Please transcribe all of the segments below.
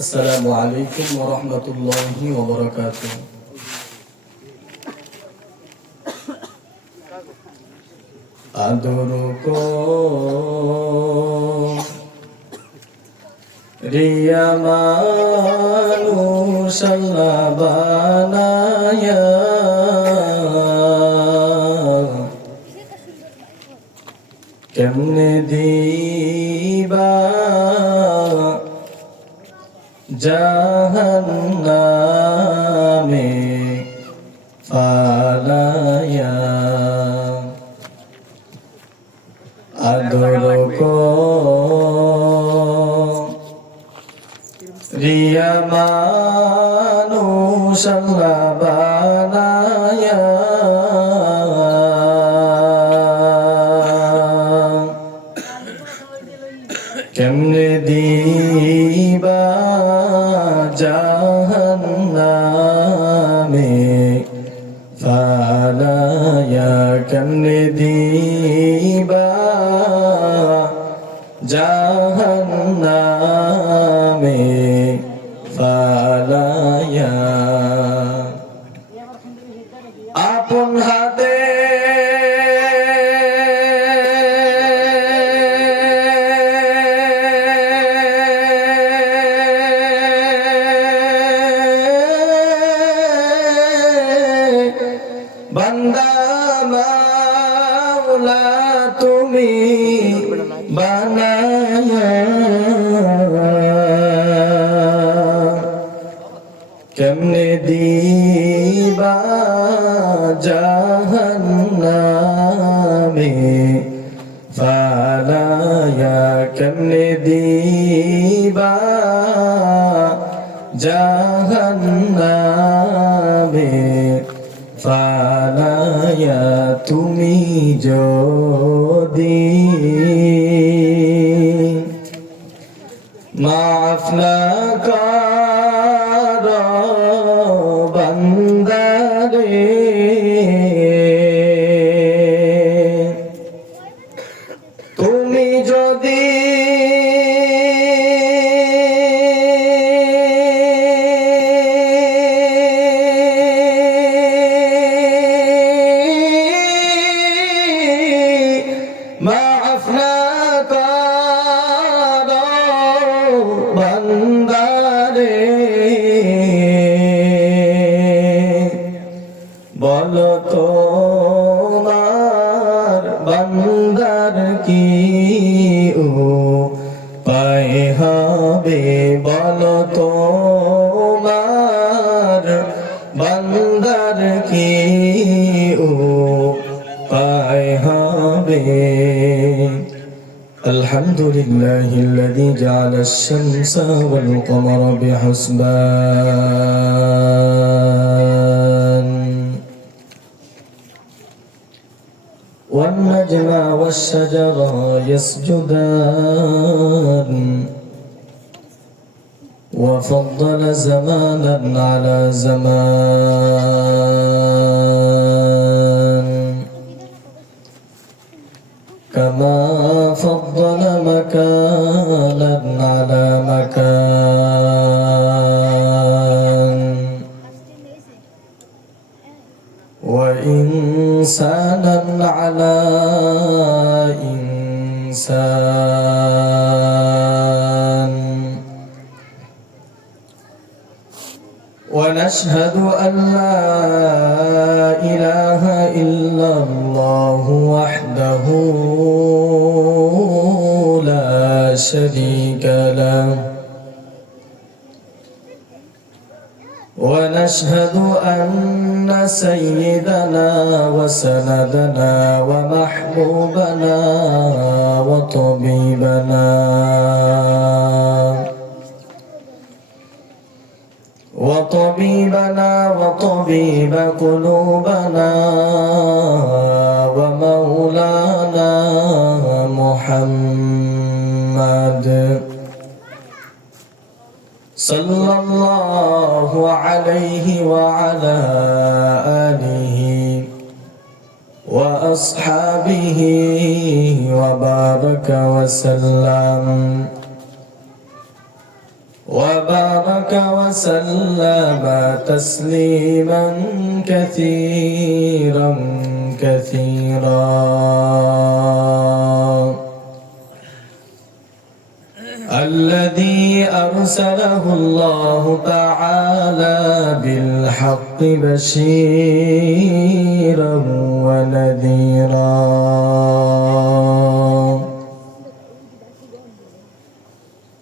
আসসালামু আলাইকুম ওয়া রাহমাতুল্লাহি ওয়া বারাকাতুহু। আদর কো রিয়া মানুষ আল্লাহ বানায়া কেমনে দিবা জাহান্নামে ফালায়া আদর কো রিয়া মানুষ আল্লাহ বানায়া কেমনে দিবা জাহান্নামে ফালায়া কেমনে দিবা জাহান্নামে ফালায়া আপন হাতে বান্দা মাওলা তুমি বানায়া কেমনে দিবা জাহান্নামে ফালায়া কেমনে দিবা জাহান্নামে ফালায়া তুমি যদি মাফ না করো বান্দারে তুমি যদি মাফ না করো বান্দারে বলো তোমার বান্দার কি উপায় হবে বলো তোমার বান্দার কি উপায় হবে الحمد لله الذي جعل الشمس والقمر بحسبان والنجم والشجر يسجدان وفضل زمانا على زمان كما فضل مكانا على مكان وإنسانا على إنسان ونشهد أن لا إله إلا الله وحده لا شريك له ونشهد أن سيدنا وسندنا ومحبوبنا وطبيبنا وطبيب قلوبنا ومولانا محمد صلى الله عليه وعلى آله وأصحابه وبارك وسلم تسليما كثيرا كثيرا. الذي أرسله الله تعالى بالحق بشيرا ونذيرا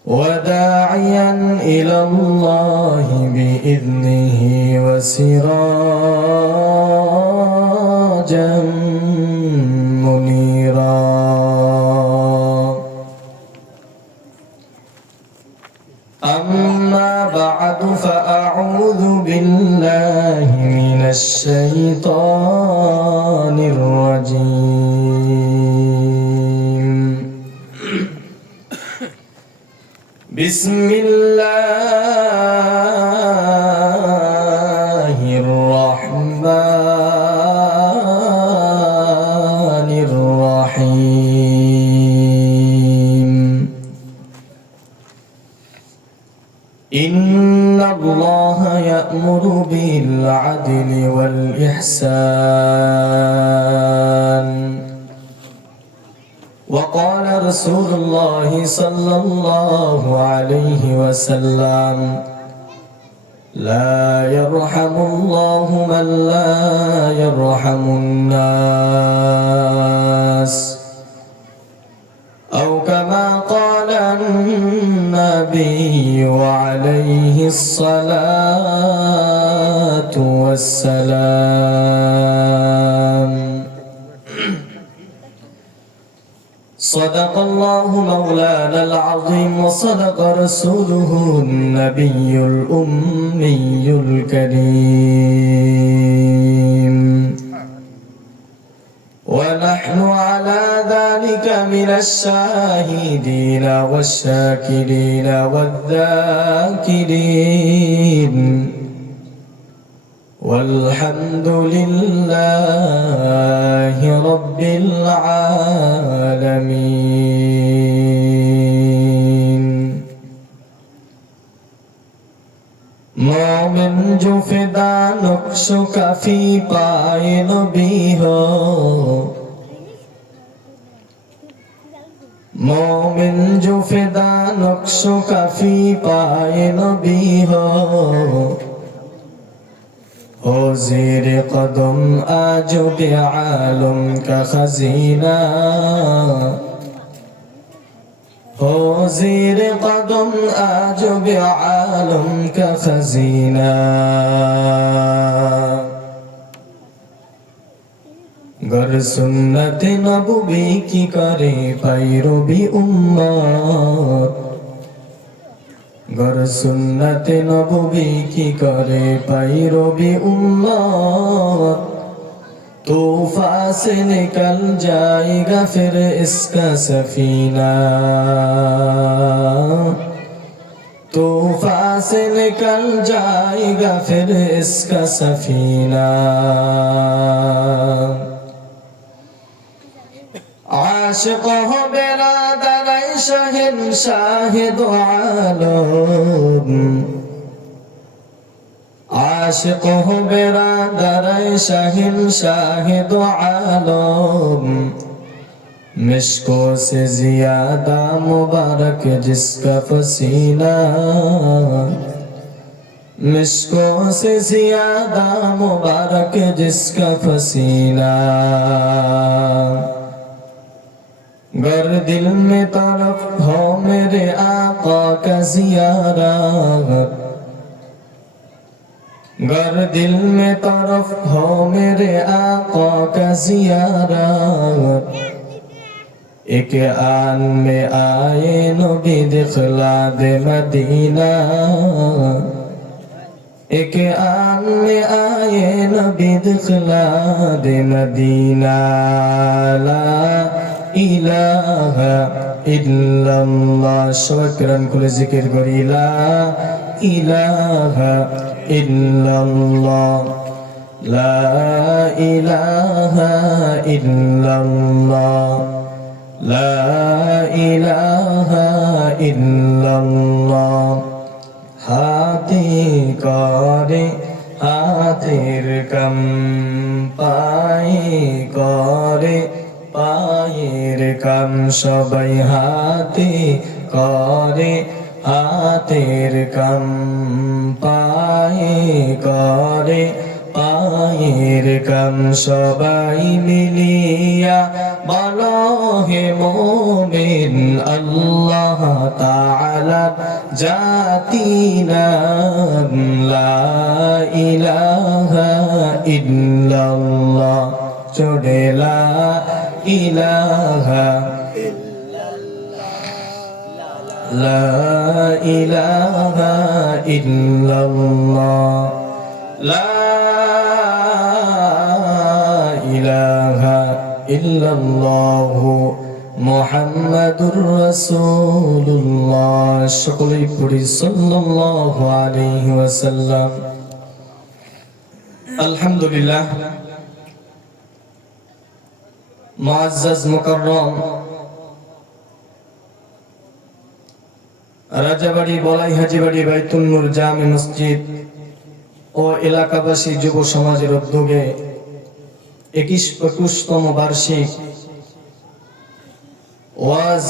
وداعيا إلى الله بإذنه وسراجا منيرا. أما بعد فأعوذ بالله من الشيطان الرجيم. بسم الله الرحمن الرحيم. إن الله يأمر بالعدل والإحسان وقال رسول الله صلى الله عليه وسلم لا يرحم الله من لا يرحم الناس أو كما قال النبي عليه الصلاة والسلام. صدق الله مولانا العظيم وصدق رسوله النبي الأمي الكريم ونحن على ذلك من الشاهدين والشاكرين والذاكرين والحمد لله رب العالمين. मोमिन जो फिदा नक्श काफी पाए नबी हो, मोमिन जो फिदा नक्श काफी पाए नबी हो ज़ेर कदम आज बेआलम का खजीना हो ज़ेर कदम आज बेआलम का खजीना। गर सुन्नत नबवी की करे पैरवी उम्मत, गर सुन्नत नबवी की करे पैरवी उम्मत, तूफा से निकल जाएगा फिर इसका सफीना, तूफा से निकल जाएगा फिर इसका सफीना। आशिक हो बिरादर शहंशाह दो आलम, आशिक हो बिरादर शहंशाह दो आलम, मिश्को से ज्यादा मुबारक जिसका पसीना, मिश्को से ज्यादा मुबारक जिसका पसीना। गर दिल में तरफ हो मेरे आका का ज़ियारत, गर दिल में तरफ हो मेरे आका का ज़ियारत, एक आन में आए नबी दिखला दे मदीना, एक आन में आए नबी दिखला दे मदीना। ला ইলাহা ইল্লাল্লাহ। সবাই কোরআন খুলে জিকির করি লা ইলাহা ইল্লাল্লাহ, লা ইলাহা ইল্লাল্লাহ লা ইলাহা ইল্লাল্লাহ হাতে করে হাতের কাম পায়ে করে পায়ের কাম সবাই হাতে করে হাতের কাম পায়ে করে পায়ের কাম সবাই মিলিয়া বলো হে মোমিন আল্লাহ তাআলা জাতি নাম লা ইলাহা ইল্লাল্লাহ জোরে লা ইলাহা লা ইলাহা ইল্লাল্লাহ লা ইলাহা ইল্লাল্লাহ মুহাম্মাদুর রাসূলুল্লাহ সকলেই পড়ি সাল্লাল্লাহু আলাইহি ওয়াসাল্লাম। আলহামদুলিল্লাহ, মুআজ্জাজ মুকাররম রাজাবাড়ি বলাই হাজিবাড়ি বাইতুল নূর জামে মসজিদ ও এলাকাবাসী যুব সমাজের উদ্যোগে 21তম বার্ষিক ওয়াজ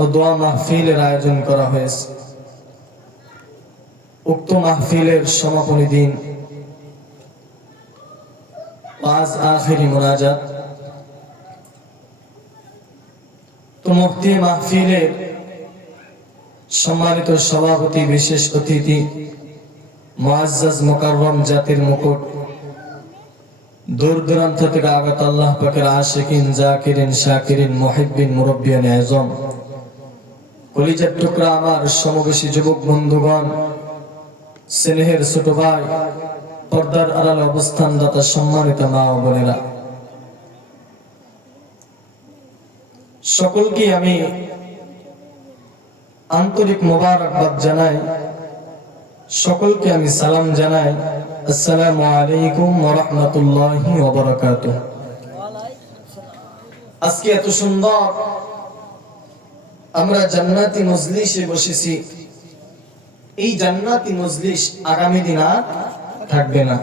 ও দোয়া মাহফিলের আয়োজন করা হয়েছে। উক্ত মাহফিলের সমাপনী দিন 5 আখেরি মোনাজাত। তো মুফতি মাহফিলের সম্মানিত সভাপতি, বিশেষ অতিথি, মুআজ্জাজ মুকাররম জাতির মুকুট, দূর দূরান্ত থেকে আগত আল্লাহ পাকের আশিকিন, জাকিরিন, শাকিরিন, মুহিব্বিন, মুরব্বিয়ান আযম, কলিজার টুকরা আমার সমবেশী যুবক বন্ধুগণ, স্নেহের ছোট ভাই, পর্দার আড়ালে অবস্থানদাতা সম্মানিত মা ও বোনেরা, সকলকে আমি আন্তরিক মোবারকবাদ জানাই, সকলকে আমি সালাম জানাই। আসসালামু আলাইকুম ওয়া রাহমাতুল্লাহি ওয়া বারাকাতুহু। আজকে এত সুন্দর আমরা জান্নাতি মজলিসে বসেছি। এই জান্নাতি মজলিস আগামী দিন আর থাকবে না।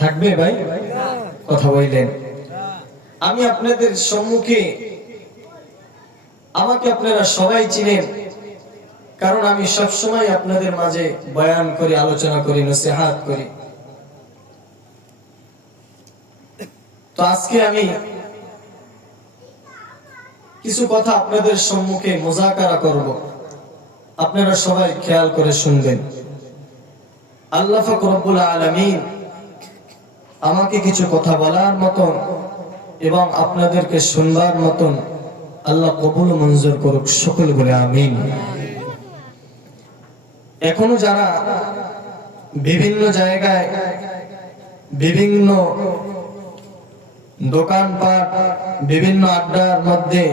থাকবে ভাই? কথা বললেন। আমি আপনাদের সম্মুখে, আমাকে আপনারা সবাই চিনেন, কারণ আমি সবসময় আপনাদের মাঝে বয়ান করি, আলোচনা করি, নসিহত করি। তো আজকে আমি কিছু কথা আপনাদের সম্মুখে মুযাকারা করব, আপনারা সবাই খেয়াল করে শুনবেন। আল্লাহ পাক রব্বুল আলামিন আমাকে কিছু কথা বলার মতন এবং আপনাদেরকে শুনবার মতন আল্লাহ কবুল মঞ্জুর করুক, সকলে বলে আমিন। এখনো যারা বিভিন্ন জায়গায় বিভিন্ন দোকানপাট, বিভিন্ন আড্ডার মধ্যে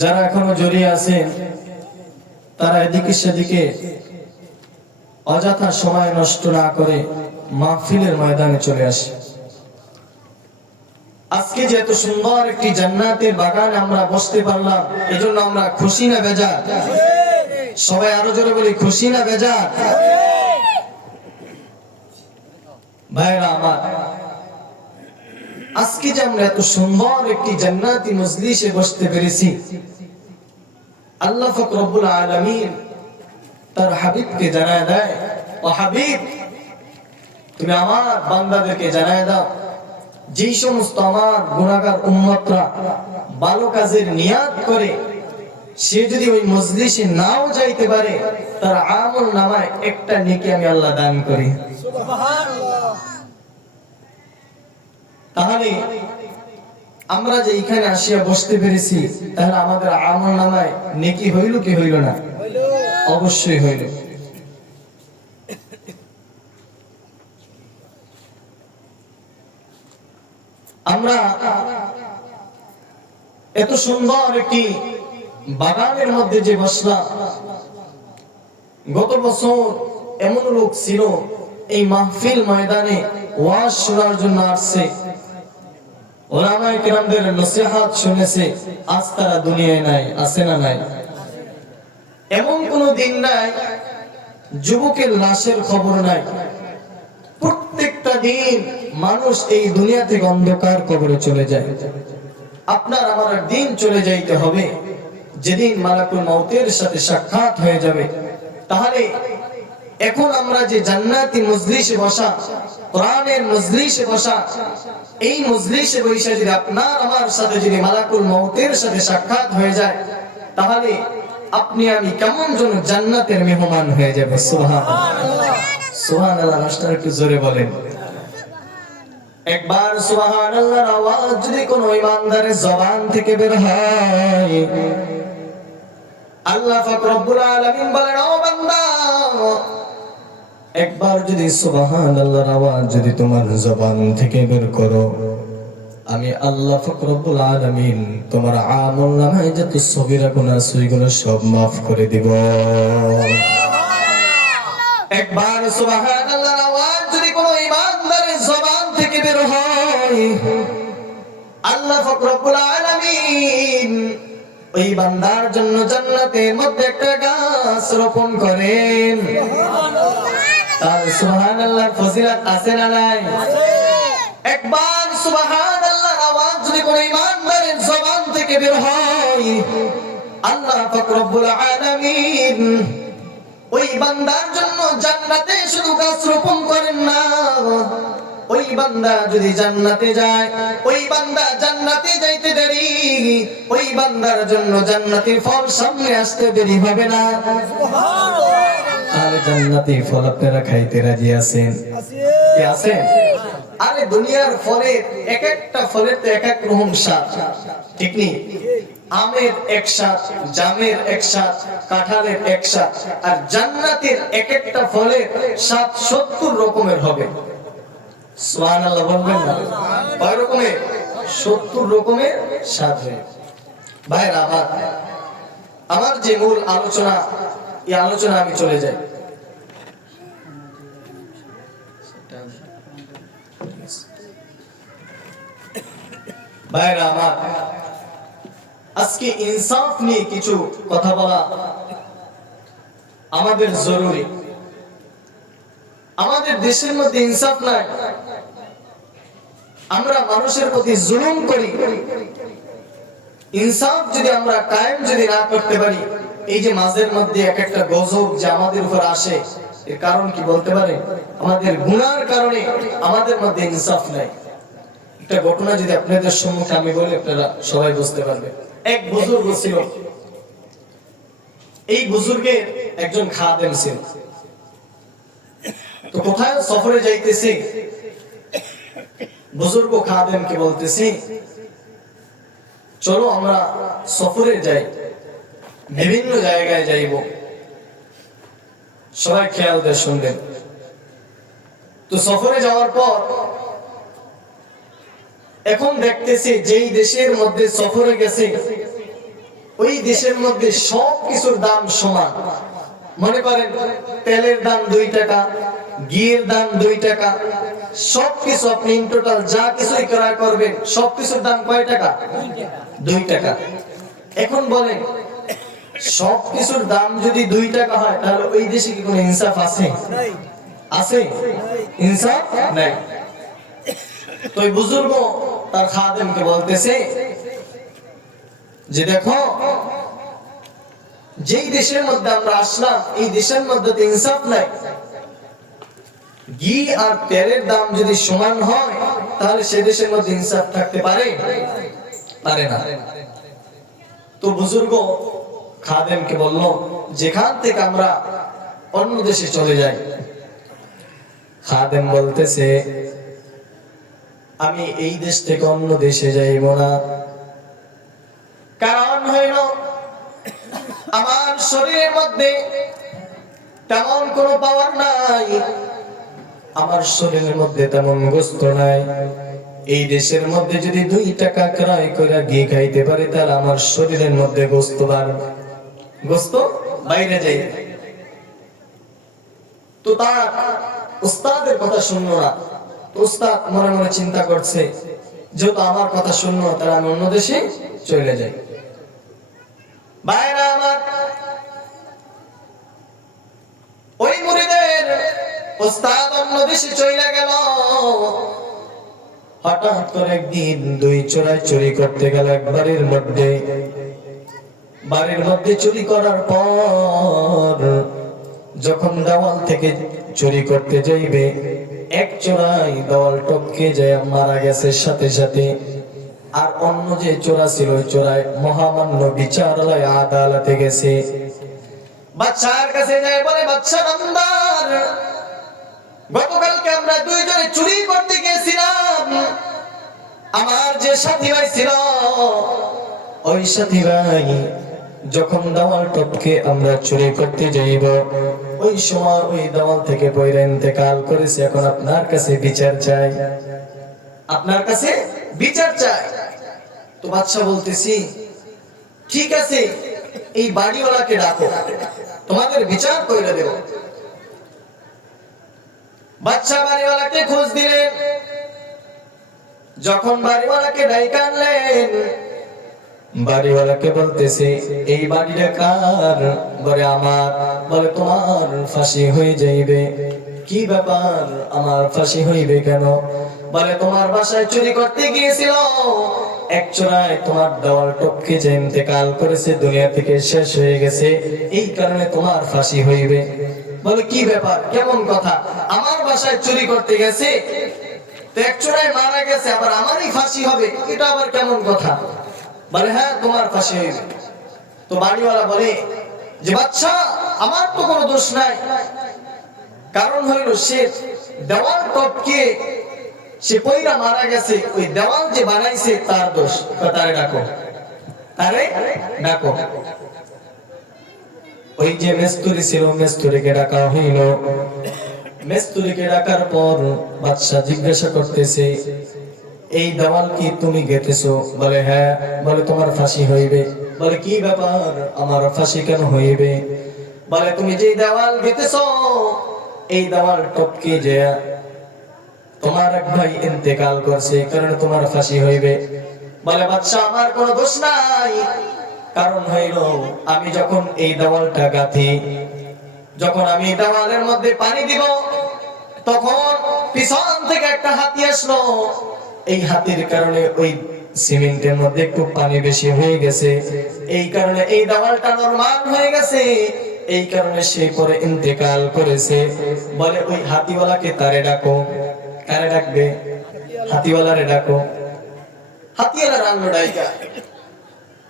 যারা এখনো জড়িয়ে আছেন, তারা এদিকে সেদিকে অযথা সময় নষ্ট না করে মাহফিলের ময়দানে চলে আসে। আজকে যে এত সুন্দর একটি জান্নাতের বাগানে আমরা বসতে পারলাম, এজন্য আমরা খুশি না বেজার? সবাই আরো জোরে বলি, খুশি না বেজার? ভাইরা আমার, আজকে যে আমরা এত সুন্দর একটি জান্নাতি মজলিসে বসতে পেরেছি, আল্লাহ পাক রব্বুল আলামিন তার হাবিবকে জানায় দেয়, ও হাবিব, তুমি আমার বান্দাদেরকে জানায় দাও, যেই সমস্ত আমার গুনাহগার উম্মতরা ভালো কাজের নিয়াত করে সে যদি ওই মজলিসে নাও যাইতে পারে, তার আমল নামায় একটা নেকি আমি আল্লাহ দান করি। সুবহানাল্লাহ। তাহলে আমরা যে এখানে আসিয়া বসতে পেরেছি, তাহলে আমাদের আমল নামায় নেকি হইল কি হইল না? অবশ্যই হইল। আমরা এত সুন্দর একটি বাগানের মধ্যে যে বসলাম, গত বছর এমন লোক ছিল এই মাহফিল ময়দানে ওয়াজ শোনার জন্য আসছে, ওলামায়ে কিরামদের নসিহত শুনেছে, আজ তারা দুনিয়ায় নাই, আছে না নাই? এমন কোন দিন নাই যুবকের লাশের খবর নাই। প্রত্যেকটা দিন মানুষ এই দুনিয়া থেকে অন্ধকার কবরে চলে যায়। আপনার আমার দিন চলে যাইতে হবে যেদিন মালাকুল মউতের সাথে সাক্ষাৎ হয়ে যাবে। তাহলে এখন আমরা যে জান্নাতি মজলিসে বসা, কোরআনের মজলিসে বসা, এই মজলিসে বসে যদি আপনার আমার সাথে যদি মালাকুল মউতের সাথে সাক্ষাৎ হয়ে যায়, তাহলে আপনি আমি কেমন যেন জান্নাতের মেহমান হয়ে যাবে। সুবহানাল্লাহ, সুবহানাল্লাহ। রাষ্ট্র একটু জোরে বলেন একবার সুবহানাল্লাহর আওয়াজ যদি কোন ইমানদারের জবান থেকে বের হয়, আল্লাহ পাক রব্বুল আলামিন বলেন, ও বান্দা, একবার যদি সুবহানাল্লাহর আওয়াজ যদি তোমার জবান থেকে বের করো, আমি আল্লাহ পাক রব্বুল আলামিন তোমার আমলনামায় যত সগীরা গুনাহ সগীরা সব maaf করে দিব। একবার সুবহানাল্লাহর আওয়াজ যদি কোন ইমানদারের জবান থেকে বের হয়, আল্লাহ পাক রব্বুল আলামিন ওই বান্দার জন্য জান্নাতের মধ্যে একটা গাছ রোপণ করেন। তার সুবহানাল্লাহর ফজিলত আছে না নাই? একবার সুবহানাল্লাহর আওয়াজ যদি কোন ইমানদারের জবান থেকে বের হয়, আল্লাহ পাক রব্বুল আলামিন ওই বান্দার জন্য জান্নাতে শুধু গাছ রোপণ করেন না, ওই বান্দা যদি জান্নাতে যায়, ওই বান্দা জান্নাতে যাইতে দেরি, ওই বান্দার জন্য জান্নাতের ফল সামনে আসতে দেরি হবে না। আর জান্নাতি ফল আপনারা খাইতে রাজি আছেন? কি আছেন? আরে দুনিয়ার ফলের এক একটা ফলের তো এক এক রকম স্বাদ, ঠিক নেই? আমের এক স্বাদ, জামের এক স্বাদ, কাঁঠালের এক স্বাদ, আর জান্নাতের এক একটা ফলের স্বাদ 70 রকমের হবে। সুবহানাল্লাহ বলবেন না? কয় রকমের? 70 রকমের স্বাদ হবে। ভাইরা আমার যে মূল আলোচনা, এই আলোচনা আমি চলে যাই। ভাইরা আমার, আজকে ইনসাফ নিয়ে কিছু কথা বলা আমাদের জরুরি। আমাদের দেশের মধ্যে ইনসাফ নাই, আমরা মানুষের প্রতি জুলুম করি। ইনসাফ যদি আমরা কায়েম যদি না করতে পারি, এই যে মাঝের মধ্যে এক একটা গজব যে আমাদের উপর আসে, এর কারণ কি বলতে পারে? আমাদের গুনার কারণে আমাদের মধ্যে ইনসাফ নাই। একটা ঘটনা যদি আপনাদের সম্মুখে আমি বলি, আপনারা সবাই বুঝতে পারবেন। এক বুজুর্গ ছিল, এই বুজুর্গের একজন খাদেম ছিল। তো কোথায় সফরে যাইতেছে, বুজুর্গ খাদেমকে বলতেছে, চলো আমরা সফরে যাই, বিভিন্ন জায়গায় যাইব। সবাই খেয়াল দিয়ে শুনবেন। তো সফরে যাওয়ার পর এখন দেখতেছি যেই দেশের মধ্যে সফরে গেছে, ওই দেশের মধ্যে সব কিছুর দাম সমান। মনে করেন তেলের দাম 2 টাকা, ঘিয়ের দাম 2 টাকা, সবকিছু আপনি ইন টোটাল যা কিছুই ক্রয় করবেন সবকিছুর দাম কয় টাকা? 2 টাকা। এখন বলেন সবকিছুর দাম যদি 2 টাকা হয়, তাহলে ওই দেশে কি কোনো ইনসাফ আছে? আছে? ইনসাফ নাই। তো এই বুজুর্গ তার খাদেমকে বলতেছে যে, দেখো, যেই দেশের মধ্যে আমরা আসলাম, এই দেশের মধ্যে তো ইনসাফ নাই। ঘি আর তেলের দাম যদি সমান হয়, তাহলে সে দেশের মধ্যে ইনসাফ থাকতে পারে? পারে না। তো বুজুর্গ খাদেমকে বলল, যেখান থেকে আমরা অন্য দেশে চলে যাই। খাদেম বলতেছে, আমি এই দেশ থেকে অন্য দেশে যাইব না। কারণ হইল আমার শরীরের মধ্যে তেমন কোনো পাওয়ার নাই, আমার শরীরের মধ্যে তেমন গোস্ত নাই। এই দেশের মধ্যে যদি 2 টাকা ক্রয় করে ঘি খাইতে পারি, তাহলে আমার শরীরের মধ্যে গোস্ত বাড়বে, গোস্ত বাইরে যাই। তো তার উস্তাদের কথা শুনলো না। উস্তাদ মনে মনে চিন্তা করছে, যেহেতু আমার কথা শুনলো, তাহলে আমি অন্য দেশে চলে যাই। ভাইরা আমার, ওই মুরিদের উস্তাদ অন্য দেশে চলে গেল। হঠাৎ করে একদিন দুই চোরাই চুরি করতে গেল এক বাড়ির মধ্যে। বাড়ির মধ্যে চুরি করার পর যখন দেওয়াল থেকে চুরি করতে যাইবে, এক চোরাই দেওয়াল টপকে যায় মারা গেছে সাথে সাথে। আর অন্য যে চোরা ছিল, ওই চোরাই মহামান্য বিচারালয় আদালতে গেছে। বাদশার কাছে যায়, বলে বাদশা নামদার, গতকালকে আমরা দুইজনে চুরি করতে গেছিলাম। আমার যে সাথী ভাই ছিল, ওই সাথী ভাই যখন দেওয়াল টপকে আমরা চুরি করতে যাইব, ওই সময় ওই দেওয়াল থেকে পয়রা ইন্তেকাল করেছে। এখন আপনার কাছে বিচার চাই, আপনার কাছে বিচার চাই। তো বাদশা বলতেছি, ঠিক আছে, এই বাড়িওয়ালাকে ডাকো, তোমাদের বিচার কইরা দেব। বাদশা বাড়িওয়ালাকে খোঁজ দিলেন। যখন বাড়িওয়ালাকে ডাইকা আনলেন, বাড়িওয়ালাকে বলতেছে, এই বাড়িটা কার? বলে আমার। বলে তোমার ফাঁসি হয়ে যাইবে। কি ব্যাপার, আমার ফাঁসি হইবে কেন? বলে তোমার বাসায় চুরি করতে গিয়েছিল, এক চোরাই তোমার দেওয়াল টপকে যে ইন্তেকাল করেছে, দুনিয়া থেকে শেষ হয়ে গেছে, এই কারণে তোমার ফাঁসি হইবে। বলে কি ব্যাপার, কেমন কথা? আমার বাসায় চুরি করতে গেছে, তো এক চোরাই মারা গেছে, আবার আমারই ফাঁসি হবে, এটা আবার কেমন কথা? বলে হ্যাঁ, তোমার ফাঁসি হইবে। তো বাড়িওয়ালা বলে যে বাচ্চা, আমার তো কোনো দোষ নাই, কারণ হইল সে দেওয়াল টপকে সে পয়রা মারা গেছে, ওই দেওয়াল যে বানাইছে তার দোষ। তারে ডাকো, তারে ডাকো। ওই যে মেস্তুরি ছিল, মেস্তুরিকে ডাকা হইল। মেস্তুরিকে ডাকার পর বাদশা জিজ্ঞাসা করতেছে, এই দেওয়াল কি তুমি গেঁথেছো? বলে হ্যাঁ। বলে তোমার ফাঁসি হইবে। বলে কি ব্যাপার, আমার ফাঁসি কেন হইবে? বলে তুমি যে দেওয়াল গেঁথেছো, এই দেওয়াল টপকে যে তোমার এক ভাই ইন্তেকাল করছে, এই কারণে তোমার ফাঁসি হইবে। বলে বাদশা, আমার কোনো দোষ নাই, কারণ হইল আমি যখন এই দেওয়ালটা গাঁথি, যখন আমি দেওয়ালের মধ্যে পানি দিব, তখন পিছন থেকে একটা হাতি আসলো। এই হাতির কারণে ওই সিমেন্টের মধ্যে একটু পানি বেশি হয়ে গেছে, এই কারণে এই দেওয়ালটা নরমাল হয়ে গেছে, এই কারণে সে পরে ইন্তেকাল করেছে। বলে ওই হাতিওয়ালাকে তারে ডাকো। কারে ডাকবে? হাতিওয়ালারে ডাকো। হাতিওয়ালার আনলো ডাইকা।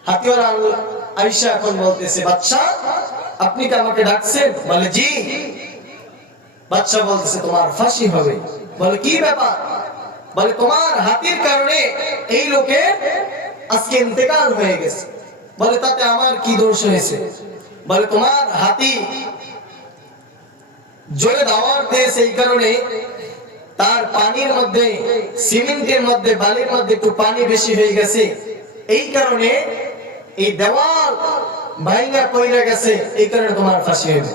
হাতিওয়ালা আনলো আয়েশা। এখন বলতেছে, বাদশা আপনি কি আমাকে ডাকছেন? বলে জি। বাদশা বলতেছে, তোমার ফাঁসি হবে। বলে কি ব্যাপার? বলে তোমার হাতির কারণে এই লোকের আজকে ইন্তেকাল হয়ে গেছে। বলে তাতে আমার কি দোষ হয়েছে? বলে তোমার হাতি জোরে দাওয়ার দিয়েছে, এই কারণে তার পানির মধ্যে, সিমেন্টের মধ্যে, বালির মধ্যে একটু পানি বেশি হয়ে গেছে, এই কারণে এই দেওয়াল ভাইঙ্গা পইরা গেছে, এই কারণে তোমার ফাঁসি হয়েছে।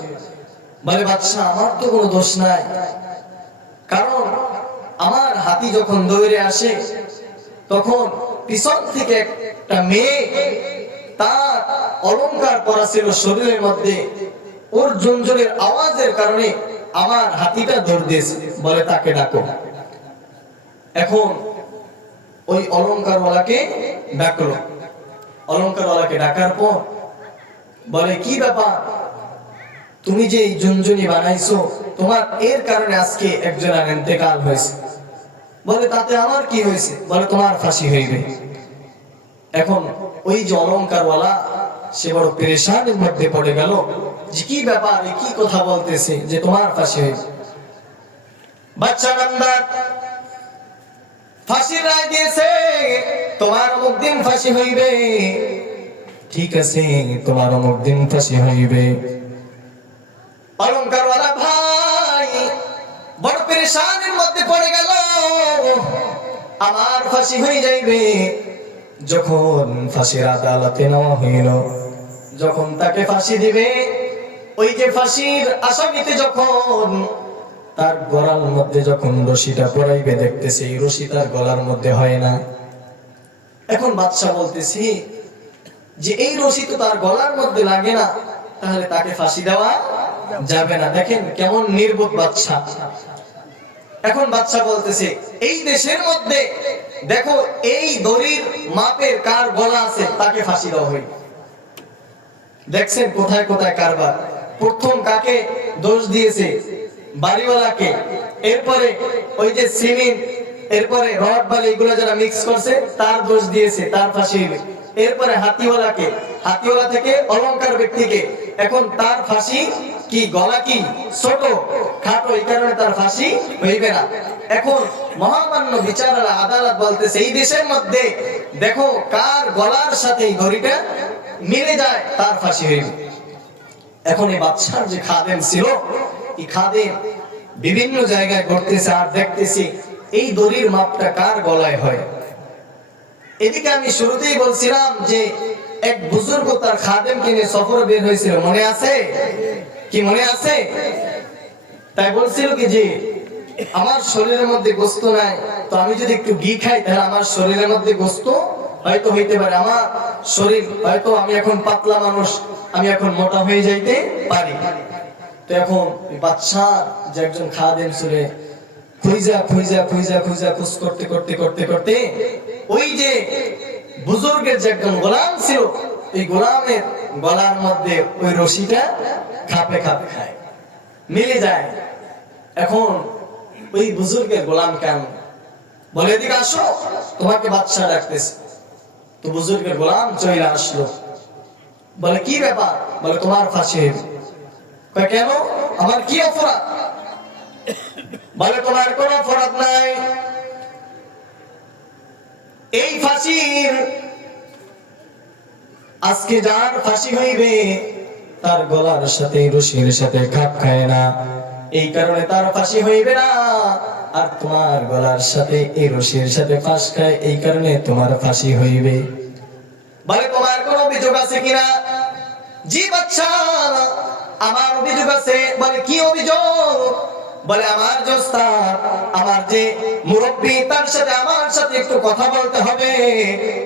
বলে বাদশা, আমার তো কোনো দোষ নাই, কারণ আমার হাতি যখন দৌড়ে আসে, তখন পিছন থেকে একটা মেয়ে, তার অলংকার পরা ছিল শরীরের মধ্যে, ওর ঝনঝনের আওয়াজের কারণে আমার হাতিটা দৌড় দিয়েছে। বলে তাকে ডাকো। এখন ওই অলংকারওয়ালাকে ডাকলো। অলংকারওয়ালাকে ডাকার পর বলে কি ব্যাপার, তুমি যে এই ঝুনঝুনি বানাইছো, তোমার এর কারণে আজকে একজনের ইন্তেকাল হয়েছে। বলে তাতে আমার কি হয়েছে? বলে তোমার ফাঁসি হইবে। এখন ওই যে অলংকারওয়ালা, সে বড় পেরেশানির মধ্যে পড়ে গেল যে কি ব্যাপার, কি কথা বলতেছে যে তোমার ফাঁসি হয়েছে। বাচ্চা নামদার ফাঁসির রায় দিয়েছে, তোমার অমুক দিন ফাঁসি হইবে। ঠিক আছে, তোমার অমুক দিন ফাঁসি হইবে। অলংকারওয়ালা ভাই বড় পেরেশানির মধ্যে পড়ে গেল, আমার ফাঁসি হয়ে যাইবে। যখন ফাঁসির আদালতে নেওয়া হইল, যখন তাকে ফাঁসি দিবে, ওই যে ফাঁসির আসামিতে যখন তার গলার মধ্যে যখন রশিটা পরাইবে দেখতেছে এই রশি তার গলার মধ্যে হয় না। এখন বাদশা বলতেছি যে এই রশি তো তার গলার মধ্যে লাগে না, তাহলে তাকে ফাঁসি দেওয়া যাবে না। দেখেন কেমন নির্বোধ বাদশা। এখন বাদশা বলতেছে এই দেশের মধ্যে দেখো এই দড়ির মাপের কার গলা আছে তাকে ফাঁসি দেওয়া হয়। দেখছেন কোথায় কোথায় কারবার। প্রথম কাকে দোষ দিয়েছে? বাড়িওয়ালাকে। এরপরে ওই যে সিমেন্ট, এরপরে রড বালি এগুলো যারা মিক্স করছে তার দোষ দিয়েছে, তার ফাঁসি হবে। এরপরে হাতিওয়ালাকে, হাতিওয়ালা থেকে অলংকার ব্যক্তিকে, এখন তার ফাঁসি কি গলা কি ছোট খাটো, এই কারণে তার ফাঁসি হইবে না। এখন মহামান্য বিচারালা আদালত বলতেছে এই দেশের মধ্যে দেখো কার গলার সাথে এই দড়িটা মিলে যায় তার ফাঁসি হইবে। এখন এই বাদশার যে খাদেম ছিল, এই খাদেম বিভিন্ন জায়গায় ঘুরতেছে আর দেখতেছি এই দড়ির মাপটা কার গলায় হয়। এদিকে আমি শুরুতেই বলছিলাম যে এক বুজুর্গ তার খাদেমকে নিয়ে সফরে বের হয়েছিল, মনে আছে কি? মনে আছে? তাই বলছিল কি যে আমার শরীরের মধ্যে গোস্ত নাই, তো আমি যদি একটু ঘি খাই তাহলে আমার শরীরের মধ্যে গোস্ত হয়তো হইতে পারে, আমার শরীর হয়তো, আমি এখন পাতলা মানুষ, আমি এখন মোটা হয়ে যাইতে পারি। তো এখন বাদশা যে একজন খাদেম ছিল খুঁজা খুঁজা খুঁজা খুঁজা খুঁজ করতে করতে করতে করতে ওই যে বুজুর্গের যে একজন গোলাম ছিল, এই গোলামের গলার মধ্যে ওই রশিটা খাপে খাপে খায়, মিলে যায়। এখন ওই বুজুর্গের গোলাম কেন বলে এদিকে আসো, তোমাকে বাদশা ডাকতেছে। তো বুজুর্গের গোলাম চলে আসলো, বলে কি ব্যাপার? বলে তোমার ফাঁসি হইবে। কেন? আমার কি অপরাধ? বলে তোমার কোন অপরাধ নাই, এই ফাঁসির আজকে যার ফাঁসি হইবে তার গলার সাথে রশির সাথে খাপ খায় না, এই কারণে তার ফাঁসি হইবে না। আর তোমার গলার সাথে এই রশির সাথে ফাঁস খায়, এই কারণে তোমার ফাঁসি হইবে। বলে তোমার কোন অভিযোগ আছে কিনা? জি বাদশা, আমার অভিযোগ আছে। বলে কি অভিযোগ? বলে আমার যে ওস্তাদ, আমার যে মুরব্বী, তার সাথে আমার সাথে একটু কথা বলতে হবে,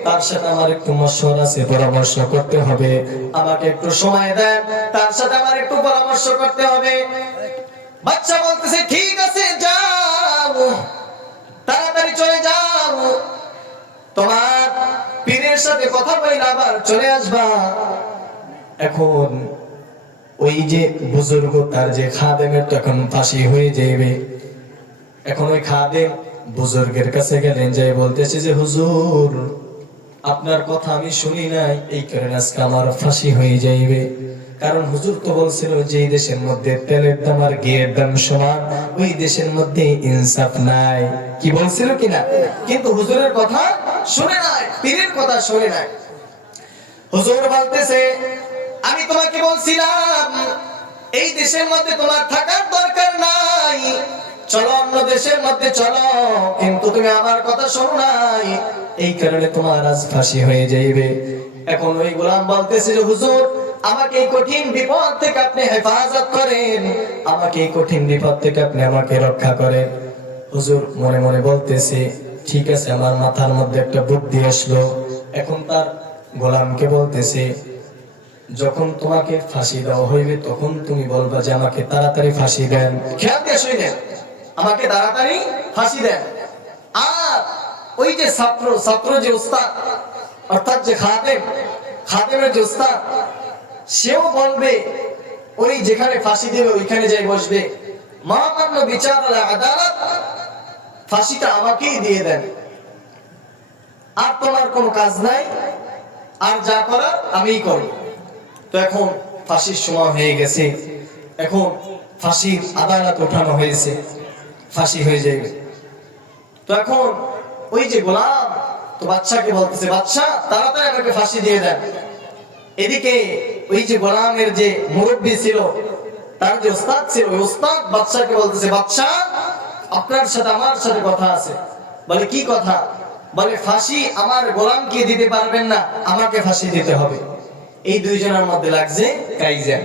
তার সাথে আমার একটু মশওয়ারা আছে, পরামর্শ করতে হবে, আমাকে একটু সময় দেন, তার সাথে আমার একটু পরামর্শ করতে হবে। বাদশা বলতেছে ঠিক আছে যাও, তাড়াতাড়ি চলে যাও, তোমার পীরের সাথে কথা বলে আবার চলে আসবা। এখন ওই যে বুজুর্গ তার যে খাদেমের তখন ফাঁসি হয়ে যাবে। এখন ওই খাদেম বুজুর্গের কাছে গেলেন, যাই বলতেছে যে হুজুর আপনার কথা আমি শুনি নাই, এই কারণে আজকে আমার ফাঁসি হয়ে যাইবে। কারণ হুজুর তো বলছিল যে এই দেশের মধ্যে তেলের দাম আর ঘিয়ের দাম সমান, ওই দেশের মধ্যে ইনসাফ নাই, কি বলছিল কিনা? কিন্তু হুজুরের কথা শুনে নাই, পীরের কথা শুনে নাই। হুজুর বলতেছে আমি তোমাকে বলছিলাম এই দেশের মধ্যে তোমার থাকার দরকার নাই, চলো অন্য দেশের মধ্যে চলো, কিন্তু তুমি আমার কথা শোনো নাই, এই কারণে তোমার আজ ফাঁসি হয়ে যাইবে। এখন ওই গোলাম বলতেছে যে হুজুর আমাকে এই কঠিন বিপদ থেকে আপনি হেফাজত করেন, আমাকে এই কঠিন বিপদ থেকে আপনি আমাকে রক্ষা করেন। হুজুর মনে মনে বলতেছে ঠিক আছে, আমার মাথার মধ্যে একটা বুদ্ধি আসলো। এখন তার গোলামকে বলতেছে যখন তোমাকে ফাঁসি দেওয়া হইবে তখন তুমি বলবা যে আমাকে তাড়াতাড়ি ফাঁসি দেন, খেয়াল দিয়ে শুনেন, আমাকে তাড়াতাড়ি ফাঁসি দেন। আর ওই যে ছাত্র যে উস্তাদ, অর্থাৎ যে খাদেমের যে উস্তাদ, সেও বলবে ওই যেখানে ফাঁসি দেবে ওইখানে যাই বসবে, মহামান্য বিচারালয় আদালত ফাঁসিটা আমাকেই দিয়ে দেন, আর তোমার কোনো কাজ নাই, আর যা করার আমিই করব। তো এখন ফাঁসির সময় হয়ে গেছে, এখন ফাঁসির আদালত ওঠানো হয়েছে, ফাঁসি হয়ে যাবে। তো এখন ওই যে গোলাম তো বাদশাকে বলতেছে বাদশা তাড়াতাড়ি আমাকে ফাঁসি দিয়ে দেন। এদিকে ওই যে গোলামের যে মুরব্বী ছিল, তার যে ওস্তাদ ছিল, ওই ওস্তাদ বাদশাকে বলতেছে বাদশা আপনার সাথে আমার সাথে কথা আছে। বলে কি কথা? বলে ফাঁসি আমার গোলামকে দিতে পারবেন না, আমাকে ফাঁসি দিতে হবে। এই দুইজনের মধ্যে লাগছে কাইজা,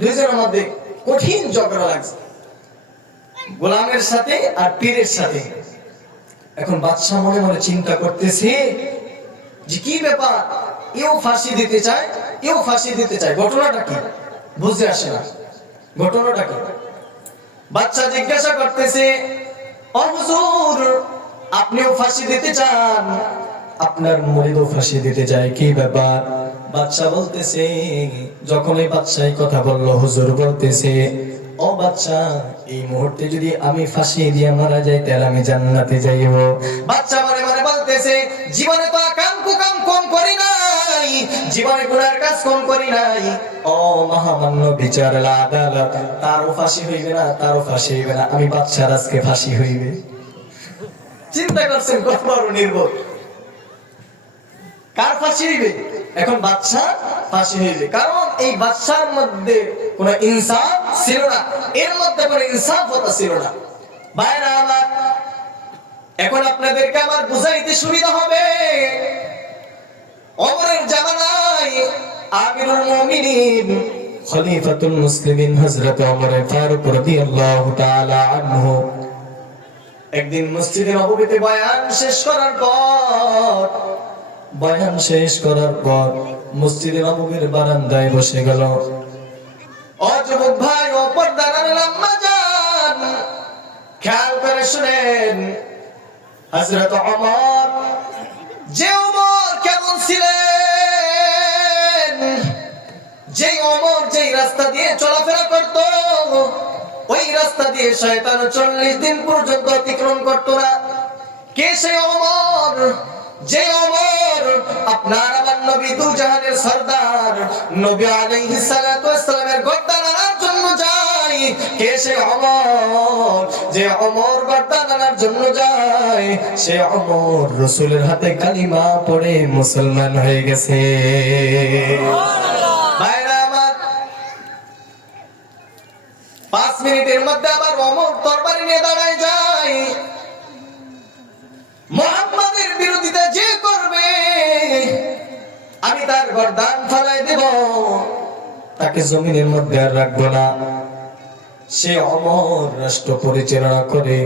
দুইজনের মধ্যে কঠিন ঝগড়া লাগছে। গোলামের সাথে আর পীরের সাথে। এখন বাদশাহ মনে মনে চিন্তা করতেছে যে কি ব্যাপার, এও ফাঁসি দিতে চায়, এও ফাঁসি দিতে চায়, ঘটনাটা কি বুঝে আসে না, ঘটনাটা কি। বাদশাহ জিজ্ঞাসা করতেছে, ও হুজুর, আপনিও ফাঁসি দিতে চান? আপনার মুরিদও ফাঁসি দিতে চায়, কি ব্যাপার? বাদশাহ বলতেছে, যখনই বাদশাহ কথা বললো, হুজুর বলতেছে, ও বাদশাহ, এই মুহূর্তে যদি আমি ফাঁসি দিয়ে মারা যাই তাহলে আমি জান্নাতে যাইব। বাদশাহ মনে মনে বলতেছে, জীবনে তো কাম কুকাম কম করি নাই, জীবনে গুনার কাজ কম করি নাই, ও মহামান্য বিচার আদালত, তারও ফাঁসি হইবে না, তারও ফাঁসি হইবে না, আমি বাদশার আজকে ফাঁসি হইবে। চিন্তা করছেন কত বড় নির্বোধ। কার ফাঁসি হইবে? এখন বাদশাহ ফাঁসি হইবে, কারণ এই বাদশার মধ্যে কোন ইনসাফ ছিল না, এর মধ্যে কোন ইনসাফতা ছিল না। ভাইরা আমার, এখন আপনাদেরকে আমার বুঝাইতে সুবিধা হবে। ওমরের জামানায় আমিরুল মুমিনিন খলিফাতুল মুসলিমিন হযরত ওমর ফারুক রাদিয়াল্লাহু তাআলা আনহু একদিন মসজিদে নববীতে বয়ান শেষ করার পর মসজিদে নববীর বারান্দায় বসে গেল। ও যুবক ভাই, ও পর্দার আম্মা জান, খেয়াল করে শুনেন, হযরত ওমর, যে ওমর কেমন ছিলেন, যে ওমর যেই রাস্তা দিয়ে চলাফেরা করত, ওই রাস্তা দিয়ে শয়তান 40 দিন পর্যন্ত অতিক্রম করত না। কে সে ওমর? যে ওমর আপনার আমার নবী দু জাহানের সরদার নবী আলাইহিস সালাতু ওয়াস সালামের গর্দান আনার জন্য যায়। কে সে ওমর? যে ওমর গর্দান আনার জন্য যায়, সে ওমর রাসূলের হাতে কালিমা পড়ে মুসলমান হয়ে গেছে। ভাইরা আমার, 5 মিনিটের মধ্যে আবার ওমর তরবারি নিয়ে দাঁড়ায় যায়। মুহাম্মাদের বিরোধিতা যে করবে আমি তার গর্দান ফেলাই দেব, তাকে জমিনের মধ্যে আর রাখবো না। সে ওমর রাষ্ট্র পরিচালনা করে,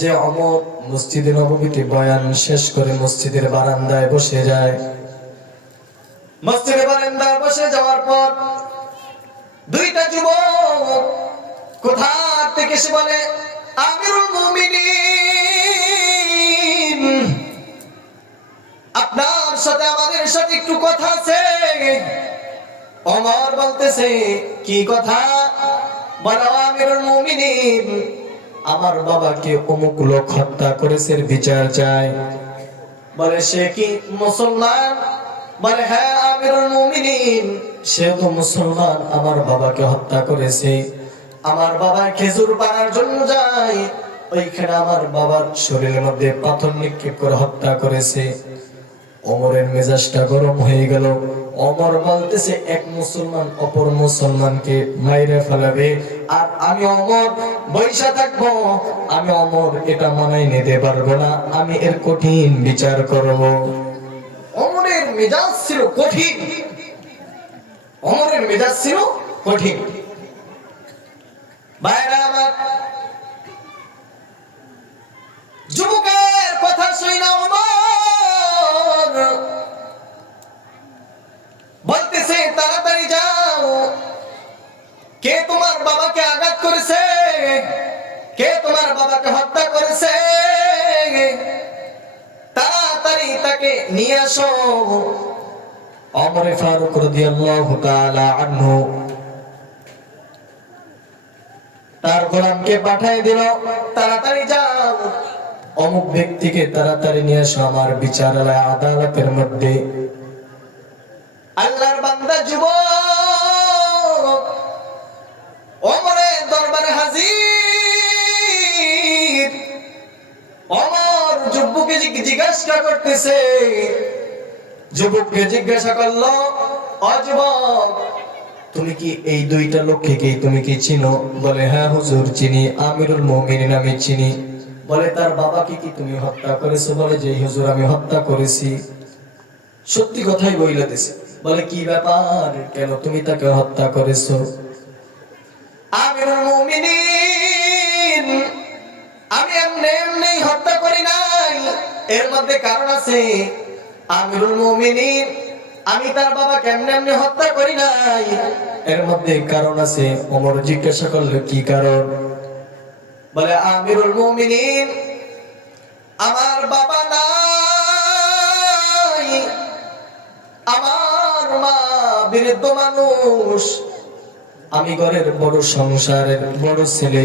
যে ওমর মসজিদে নববীতে বয়ান শেষ করে মসজিদের বারান্দায় বসে যায়। মসজিদের বারান্দায় বসে যাওয়ার পর দুইটা যুবক কোথা থেকে এসে বলে, আমিরুল মুমিনিন, আপনার সাথে আমাদের সাথে একটু কথা আছে। ওমর বলতেছে, কি কথা? বলো, আমিরুল মুমিনিন, আমার বাবাকে অমুক লোক হত্যা করেছে, বিচার চাই। বলে, সে কি মুসলমান? বলে, হ্যাঁ আমিরুল মুমিনিন, সে তো মুসলমান, আমার বাবাকে হত্যা করেছে। আমার বাবা খেজুর পাড়ার জন্য যায়, ওইখানে আমার বাবার শরীরের মধ্যে পাথর নিক্ষেপ করে হত্যা করেছে। ওমরের মেজাজটা গরম হয়ে গেল। ওমর বলতেছে, এক মুসলমান অপর মুসলমানকে মাইরে ফেলাবে, আর আমি ওমর বৈশা থাকবো? আমি ওমর এটা মানাই নিতে পারবো না, আমি এর কঠিন বিচার করব। ওমরের মেজাজ ছিল কঠিন, ওমরের মেজাজ ছিল কঠিন। ভাইরা আমার, যুবকের কথা শুনে ওমর বলতেছে, তাড়াতাড়ি যাও, কে তোমার বাবাকে আঘাত করেছে, কে তোমার বাবাকে হত্যা করেছে, তাড়াতাড়ি তাকে নিয়ে আসো। ওমর ফারুক রাদিয়াল্লাহু তাআলা আনহু তার গোলামকে পাঠিয়ে দিল, তাড়াতাড়ি যাও, অমুক ব্যক্তিকে তাড়াতাড়ি নিয়ে এসো আমার বিচারালয় আদালতের মধ্যে। আল্লাহর বান্দা যুবক ওমরের দরবারে হাজির। ওমর যুবককে জিজ্ঞাসা করতেছে, যুবককে জিজ্ঞাসা করলো, ও যুবক, তুমি কি এই দুইটা লোককে কি তুমি কি চিনো? বলে, হ্যাঁ হুজুর চিনি, আমিরুল মুমিনিন আমি চিনি। বলে, তার বাবাকে কি তুমি হত্যা করেছো? বলে, যে হুজুর আমি হত্যা করেছি। সত্যি কথাই বইলা দিছে। বলে, কি ব্যাপার, কেন তুমি তাকে হত্যা করেছো? আমিরুল মুমিনিন আমি এমনি এমনি হত্যা করি নাই, এর মধ্যে কারণ আছে। আমিরুল মুমিনিন, আমি তার বাবা কেমনে এমনি হত্যা করি নাই, এর মধ্যে কারণ আছে। ওমর জিজ্ঞাসা করলো কি কারণ? বলে আমিরুল মুমিনিন, আমার বাবা নাই, আমার মা বৃদ্ধ মানুষ, আমি ঘরের বড় সংসারের বড় ছেলে,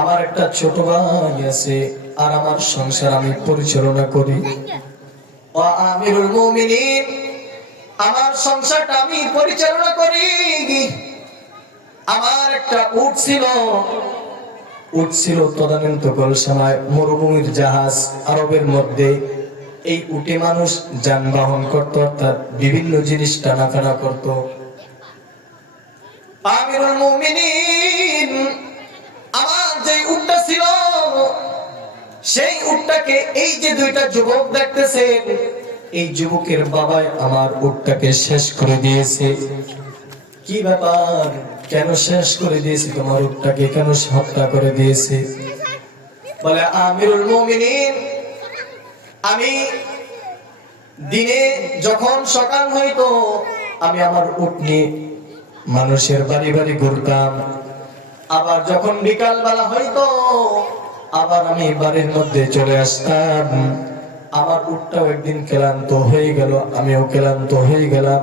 আমার একটা ছোট ভাই আছে, আর আমার সংসার আমি পরিচালনা করি। ও আমিরুল মুমিনিন, আমার সংসারটা আমি পরিচালনা করি। আমার একটা উট ছিল তদানীন্তকাল সময় মরুভূমির জাহাজ আরবের মধ্যে। এই উটে মানুষ যানবাহন করত, অর্থাৎ বিভিন্ন জিনিস টানাফেরা করত। আমিরুল মুমিনিন, আমার যে উটটা ছিল, সেই উটটাকে এই যে দুইটা যুবক দেখতেছেন, এই যুবকের বাবাই আমার উটটাকে শেষ করে দিয়েছে। কি ব্যাপার, কেন শেষ করে দিয়েছে? তোমার উটটাকে কেন হত্যা করে দিয়েছে? বলে আমিরুল মুমিনিন, আমি দিনে যখন সকাল হইতো, আমি আমার উট নিয়ে মানুষের বাড়ি বাড়ি ঘুরতাম। আবার যখন বিকাল বেলা হইতো, আবার আমি বাড়ির মধ্যে চলে আসতাম। আমার উটটাও একদিন ক্লান্ত হয়ে গেল, আমিও ক্লান্ত হয়ে গেলাম।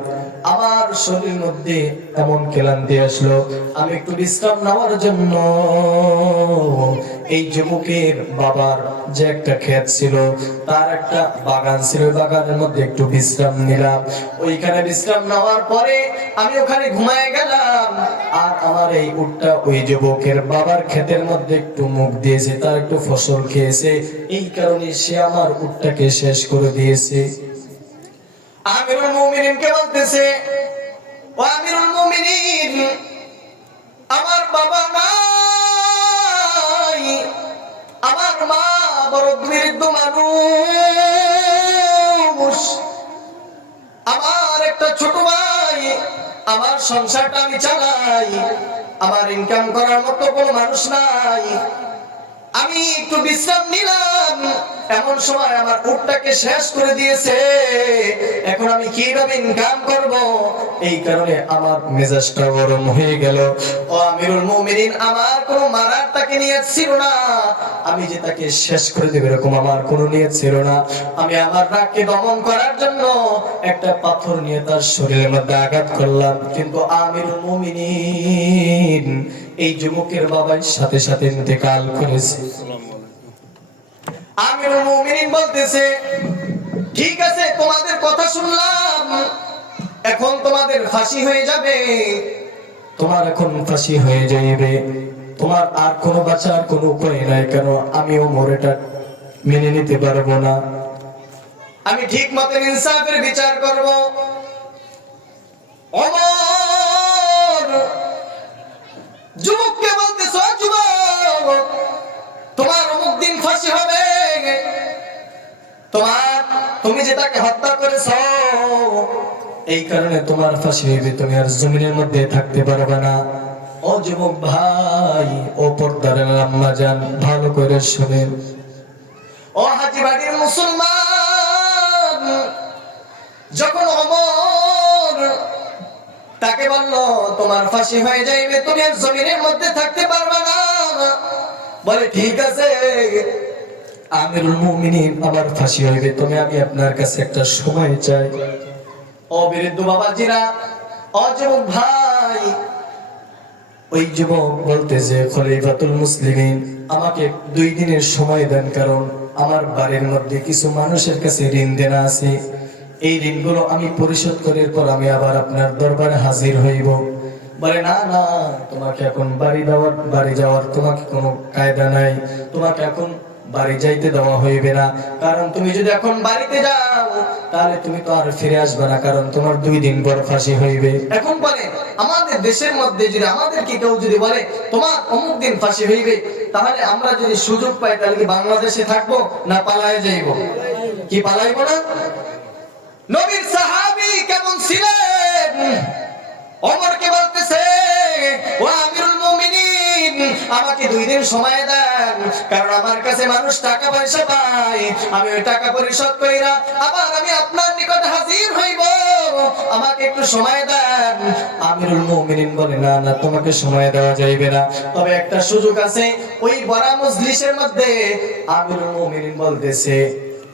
আমার শরীরের মধ্যে এমন ক্লান্তি আসলো, আমি একটু বিশ্রাম নেওয়ার জন্য এই যুবকের বাবার যে একটা ক্ষেত ছিল, তার একটা বাগান ছিল, বাগানের মধ্যে একটু বিশ্রাম নিলাম। ওইখানে বিশ্রাম নেওয়ার পরে আমি ওখানে ঘুমায় গেলাম। আর আমার এই উটটা ওই যুবকের বাবার ক্ষেতের মধ্যে একটু মুখ দিয়েছে, তার একটু ফসল খেয়েছে, এই কারণে সে আমার উটটাকে শেষ করে দিয়েছে। আমিরুল মুমিনিনকে বলতেছে, ও আমিরুল মুমিনিন, আমার বাবা নাই, আমার মা বড় বৃদ্ধ মানুষ, আমার একটা ছোট ভাই, আমার সংসারটা আমি চালাই, আমার ইনকাম করার মতো কোনো মানুষ নাই। আমি একটু বিশ্রাম নিলাম, এমন সময় আমার উটটাকে শেষ করে দিয়েছে। এখন আমি কিভাবে ইনকাম করব? এই কারণে আমার মেজাজটা গরম হয়ে গেল। ও আমিরুল মুমিনিন, আমার কোনো মারার তাকে নিয়ত ছিল না, আমি যে তাকে শেষ করে দেব এরকম আমার কোনো নিয়ত ছিল না। আমি আমার রাগকে দমন করার জন্য একটা পাথর নিয়ে তার শরীরের মধ্যে আঘাত করলাম। কিন্তু আমিরুল মুমিনিন, এই যুবকের বাবার সাথে সাথে ইন্তেকাল করেছে। আমিরুল মুমিনিন বলতেছে, ঠিক আছে, তোমাদের কথা শুনলাম, এখন তোমাদের ফাঁসি হয়ে যাবে। তোমার এখন ফাঁসি হয়ে যাইবে, তোমার আর কোনো বাঁচার কোনো উপায় নাই। কেন? আমিও মরেটা মেনে নিতে পারবো না, আমি ঠিক মতো ইনসাফের বিচার করব। ওমর যুবককে বলতেছ, যুবক, তোমার অমুক দিন ফাঁসি হবে। তুমি যে তাকে হত্যা করেছ, এই কারণে তোমার ফাঁসি হইবে, তুমি আর জমিনের মধ্যে থাকতে পারবে না। ও যুবক ভাই, ও পর্দার আম্মা জান, ভালো করে শুনেন। ও হাজীবাড়ির মুসলমান, যখন ওমর তাকে বলল তোমার ফাঁসি হয়ে যাইবে, তুমি আর জমিনের মধ্যে থাকতে পারবে না, বলে ঠিক আছে আমিরুল মুমিনিন, আমার ফাঁসি হইবে, তবে আমি আপনার কাছে একটা সময় চাই। ও বৃদ্ধ বাবাজিরা, ও যুবক ভাই, ওই যুবক বলতেছে, খলিফাতুল মুসলিমিন, আমাকে 2 দিনের সময় দেন, কারণ আমার বাড়ির মধ্যে কিছু মানুষের কাছে ঋণ দেনা আছে। এই ঋণগুলো আমি পরিশোধ করার পর আমি আবার আপনার দরবারে হাজির হইব। বলে না না, তোমাকে এখন বাড়ি যাওয়ার তোমাকে কোনো কায়দা নাই, তোমাকে এখন বাড়ি যাইতে দেওয়া হইবে না। কারণ তুমি যদি এখন বাড়িতে যাও, তাহলে তুমি তো আর ফিরে আসবে না, কারণ তোমার 2 দিন পর ফাঁসি হইবে। এখন বলে আমাদের দেশের মধ্যে যদি আমাদেরকে কেউ যদি বলে তোমার অমুক দিন ফাঁসি হইবে, তাহলে আমরা যদি সুযোগ পাই, তাহলে কি বাংলাদেশে থাকবো না পালায়ে যাইব? কি পালাইবো না? নবীর সাহাবী কেমন ছিলেন? ওমরকে বলতেছে, ও আমিরুল মুমিনিন, আমাকে 2 দিন সময় দেন, কারণ আমার কাছে মানুষ টাকা পয়সা পায়, আমি ওই টাকা পরিশোধ কইরা আবার আমি আপনার নিকট হাজির হইব, আমাকে একটু সময় দেন। আমিরুল মুমিনিন বলে, না না, তোমাকে সময় দেওয়া যাইবে না, তবে একটা সুযোগ আছে। ওই বড় মজলিসের মধ্যে আমিরুল মুমিনিন বলতেছে,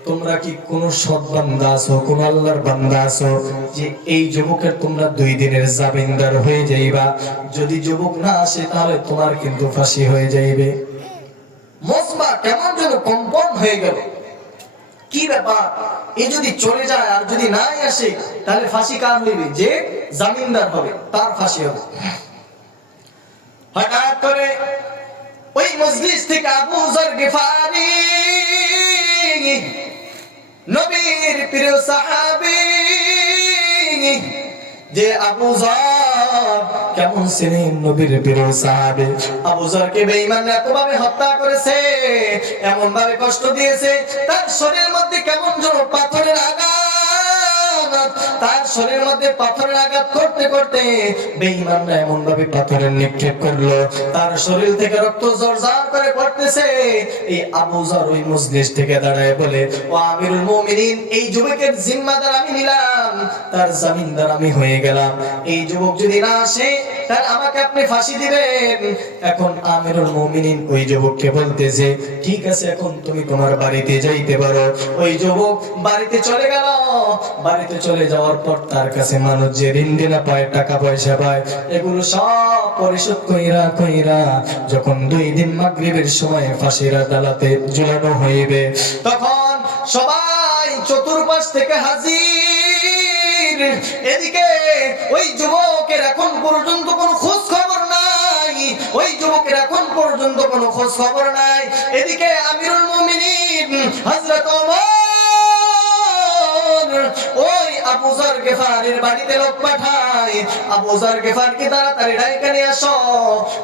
তোমরা কি কোন সৎ বান্দা আছো, কোন আল্লাহর বান্দা আছো যে এই যুবকের তোমরা 2 দিনের জামিনদার হয়ে যাইবা? যদি যুবক না আসে তাহলে তোমার কিন্তু ফাঁসি হয়ে যাইবে। মজমা কেমন যেন কম্পন হয়ে গেল, কি ব্যাপার, এই যদি চলে যায় আর যদি নাই আসে তাহলে ফাঁসি কার হইবে? যে জামিনদার হবে তার ফাঁসি হবে। হঠাৎ করে ওই মজলিস থেকে আবু যর গিফারি, নবীর প্রিয় সাহাবী, যে আবু যর কেমন ছিলেন নবীর প্রিয় সাহাবী, আবু যরকে বেঈমান এতভাবে হত্যা করেছে, এমন ভাবে কষ্ট দিয়েছে, তার শরীরের মধ্যে কেমন যেন পাথরের আঘাত, তার শরীরের মধ্যে পাথরের আঘাত করতে করতে বেঈমানরা এমন ভাবে পাথরের নিক্ষেপ করলো, তার শরীর থেকে রক্ত ঝরঝর করে পড়তেছে। এই আবু যর ওই মজলিস থেকে দাঁড়ায় বলে, ও আমিরুল মুমিনিন, এই যুবকের জিম্মাদার আমি নিলাম, তার জামিনদার আমি হয়ে গেলাম। এই যুবক যদি না আসে তাহলে আমাকে আপনি ফাঁসি দিবেন। এখন আমিরুল মুমিনিন ওই যুবককে বলতেছে, ঠিক আছে, এখন তুমি তোমার বাড়িতে যাইতে পারো। ওই যুবক বাড়িতে চলে গেল। বাড়িতে চলে যাওয়ার পর তার কাছে মানুষ যে ঋণ দেনা পায়, টাকা পয়সা পায়, এগুলো সব পরিশোধ কইরা কইরা যখন 2 দিন মাগরিবের সময় ফাঁসির আদালতে ঝুলানো হইবে, তখন সবাই চতুর্পাশ থেকে হাজির। এদিকে ওই যুবকের এখন পর্যন্ত কোনো খোঁজ খবর নাই, ওই যুবকের এখন পর্যন্ত কোনো খোঁজ খবর নাই। এদিকে আমিরুল মুমিনিন হযরত ওমর ওই আবু যর গিফারির বাড়িতে লোক পাঠায়, আবু যর গিফারকে তাড়াতাড়ি ডাইকা নিয়ে আসো,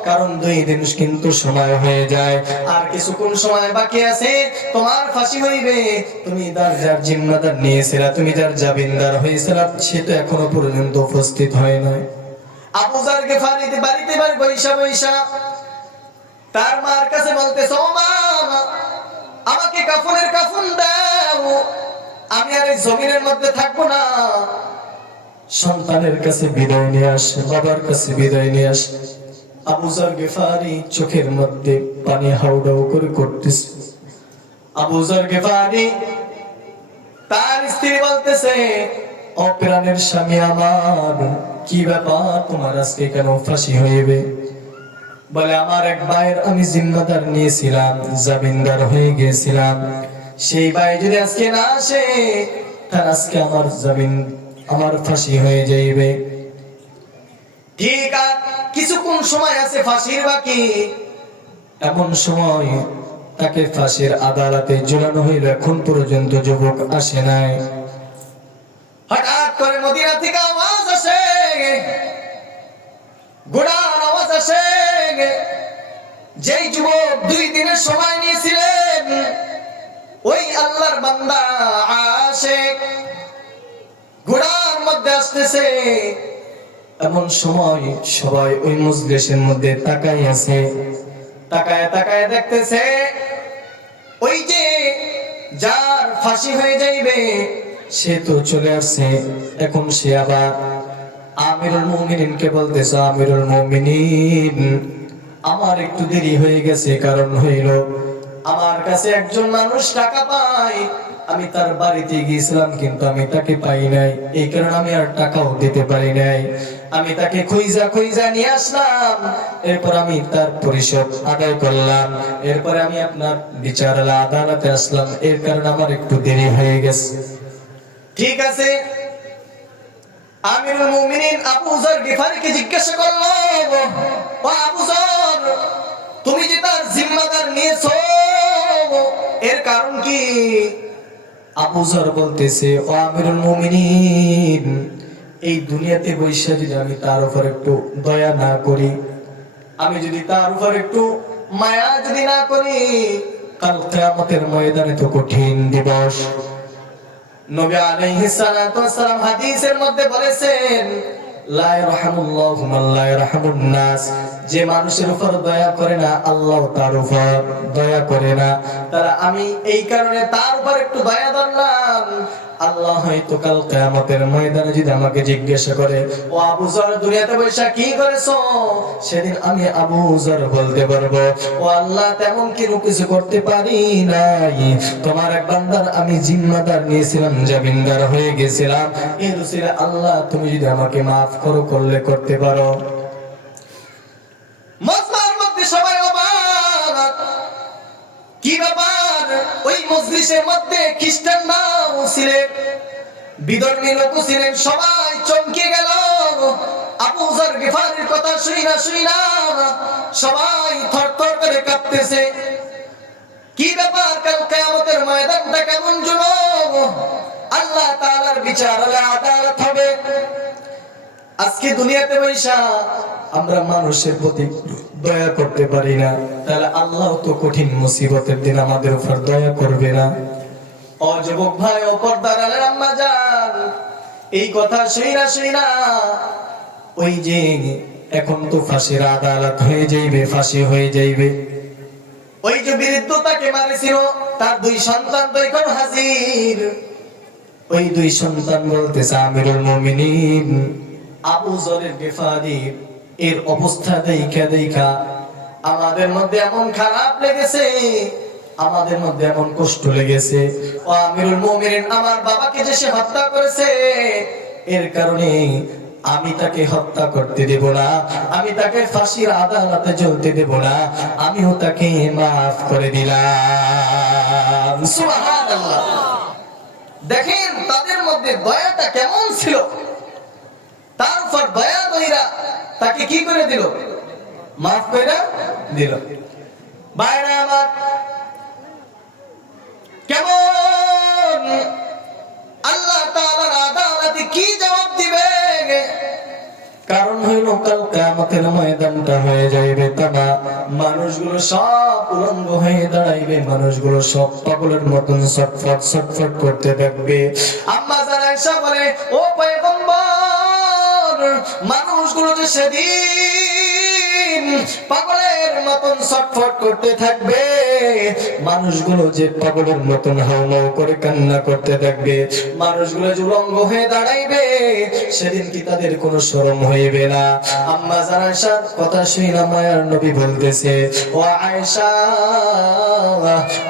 কারণ 2 দিন কিন্তু সময় হয়ে যায়, আর কিছুক্ষণ সময় বাকি আছে, তোমার ফাঁসি হইবে। তুমি যার জিম্মাদার নিয়েছিলা, তুমি যার জামিনদার হয়েছিলা, সে তো এখনো পর্যন্ত উপস্থিত হয় নাই। আবু যর গিফারি বাড়িতে বৈশা বৈশা তার মার কাছে বলতেছে, ও মা, আমাকে কাফনের কাফন দাও, আমি আর এই জমিনের মধ্যে থাকবো না। সন্তানের কাছে বিদায় নিয়ে আসে, বাবার কাছে বিদায় নিয়ে আসে। আবু যর গিফারি চোখের মধ্যে পানি হাউডাউ করে করতেছে। আবু যর গিফারি তার স্ত্রী বলতেছে, ও প্রাণের স্বামী আমার, কি ব্যাপার, তোমার আজকে কেন ফাঁসি হইবে? বলে, আমার এক ভাইয়ের আমি জিম্মাদার নিয়েছিলাম, জামিনদার হয়ে গেছিলাম, সেই ভাই যদি আজকে না আসে তার আজকে আমার ফাঁসি হয়ে যাইবে। ঠিক আছে, কিছুক্ষণ সময় আছে ফাঁসির বাকি। এমন সময় তাকে ফাঁসির আদালতে ঝুলানো হইল, এখন পর্যন্ত যুবক আসে নাই। হঠাৎ করে মদিনা থেকে আওয়াজ আসে, ঘোড়ার আওয়াজ আসে। যেই যুবক 2 দিনের সময় নিয়েছিলেন, ওই আল্লাহর বান্দা আশিক ঘোড়ার মধ্যে আসতেছে। এমন সময় সবাই ওই মজলিসের মধ্যে তাকাই আছে, তাকায় তাকায় দেখতেছে ওই যে যার ফাঁসি হয়ে যাইবে সে তো চলে আসছে। এখন সে আবার আমিরুল মুমিনিনকে বলতেছে, আমিরুল মুমিনিন, আমার একটু দেরি হয়ে গেছে, কারণ হইল আমার কাছে একজন মানুষ টাকা পায়, আমি তার বাড়িতে গিয়েছিলাম কিন্তু আমি তাকে পাই নাই, এই কারণে আমি আর টাকাও দিতে পারি নাই। আমি তাকে খুঁজা নিয়ে আসলাম, এরপর আমি তার পরিশোধ আদায় করলাম, এরপরে আমি আপনার বিচার আদালতে আসলাম, এর কারণে আমার একটু দেরি হয়ে গেছে। ঠিক আছে, আমিরুল মুমিনিন আবু যর গিফারিকে জিজ্ঞাসা করলো, ও আবু যর, তুমি যে তার জিম্মাদার নিয়েছো, এর কারণ কি? আবু যর বলতেছে, ও আমিরুল মুমিনিন, এই দুনিয়াতে বৈশা যদি আমি তার উপর একটু দয়া না করি, আমি যদি তার উপর একটু মায়া যদি না করি, কাল কিয়ামতের ময়দানে তো কঠিন দিবস। নবী আলাইহিস সালাতু ওয়াস সালাম হাদিসের মধ্যে বলেছেন, লা ইয়ারহামুল্লাহু মান লা ইয়ারহামুন নাস, যে মানুষের উপর দয়া করে না আল্লাহ তার উপর দয়া করে না। তারা আমি এই কারণে তার উপর একটু দয়া ধরলাম। আল্লাহ হয়তো কাল কিয়ামতের ময়দানে যদি আমাকে জিজ্ঞাসা করে, ও আবু যর দুনিয়াতে বসে কি করেছো, সেদিন আমি আবু যর বলতে পারবো, ও আল্লাহ তেমন কিছু করতে পারি নাই, তোমার এক বান্দার আমি জিম্মাদার নিয়েছিলাম, জামিনদার হয়ে গেছিলাম, এই রসিলা আল্লাহ তুমি যদি আমাকে মাফ করলে করতে পারো। মজমার মধ্যে সবাই অবাক, কি ব্যাপার? ওই মজলিসের মধ্যে খ্রিস্টানরাও ছিলেন, বিধর্মী লোক ছিলেন, সবাই চমকে গেল। আবু যর গিফারির কথা শুইনা সবাই থরথর করে কাঁপতেছে। কি ব্যাপার? কাল কিয়ামতের ময়দানটা কেমন জনম? আল্লাহ তাআলার বিচার হবে, আদালত হবে। আজকে দুনিয়াতে বৈশা আমরা মানুষের প্রতি দয়া করতে পারি না, তাহলে আল্লাহ তো কঠিন মুসিবতের দিন আমাদের উপর দয়া করবে না? ও যুবক ভাই, ও পর্দার আলের আম্মা জান, এই কথা শুইনা ওই যে এখন তো ফাঁসির আদালত হয়ে যাইবে, ফাঁসি হয়ে যাইবে। ওই যে বৃদ্ধ তাকে মারেছিল, তার দুই সন্তান তো এখন হাজির। ওই দুই সন্তান বলতেছে, আমিরুল মুমিনিন আবু যর গিফারি এর অবস্থা দেখা আমাদের মধ্যে এমন খারাপ লেগেছে, আমাদের মধ্যে এমন কষ্ট লেগেছে। ও আমিরুল মুমিনিন, আমার বাবাকে যে সে হত্যা করেছে, এর কারণে আমি তাকে হত্যা করতে দেব না, আমি তাকে ফাঁসির আদালতে ঝুলতে দেব না, আমিও তাকে মাফ করে দিলাম। সুবহানাল্লাহ। দেখেন তাদের মধ্যে দয়াটা কেমন ছিল। তার উপর দয়া দইরা তাকে কি করে দিল? মাফ করে দিল। বাইরে আমার কেমন আল্লাহ তাআলার আদালতে কি জবাব দিবে? কারণ হইল কাল কিয়ামতের ময়দানটা হয়ে যাইবে তামা, মানুষগুলো সব উলঙ্গ হয়ে দাঁড়াইবে, মানুষগুলো সব পাগলের মতন ছটফট করতে থাকবে। আম্মা জান আয়েশা বলে, ও পয়গম্বর, মানুষগুলো যে সেদিন পাগলের মতন ছটফট করতে থাকবে, মানুষগুলো যে পাগলের মতন হাউমাউ করে কান্না করতে থাকবে, মানুষগুলো যে উলঙ্গ হয়ে দাঁড়াইবে, সেদিন কি তাদের কোনো শরম হইবে না? আম্মা জান আয়েশার কথা শুনে মায়ার নবী বলতেছে, ও আয়েশা,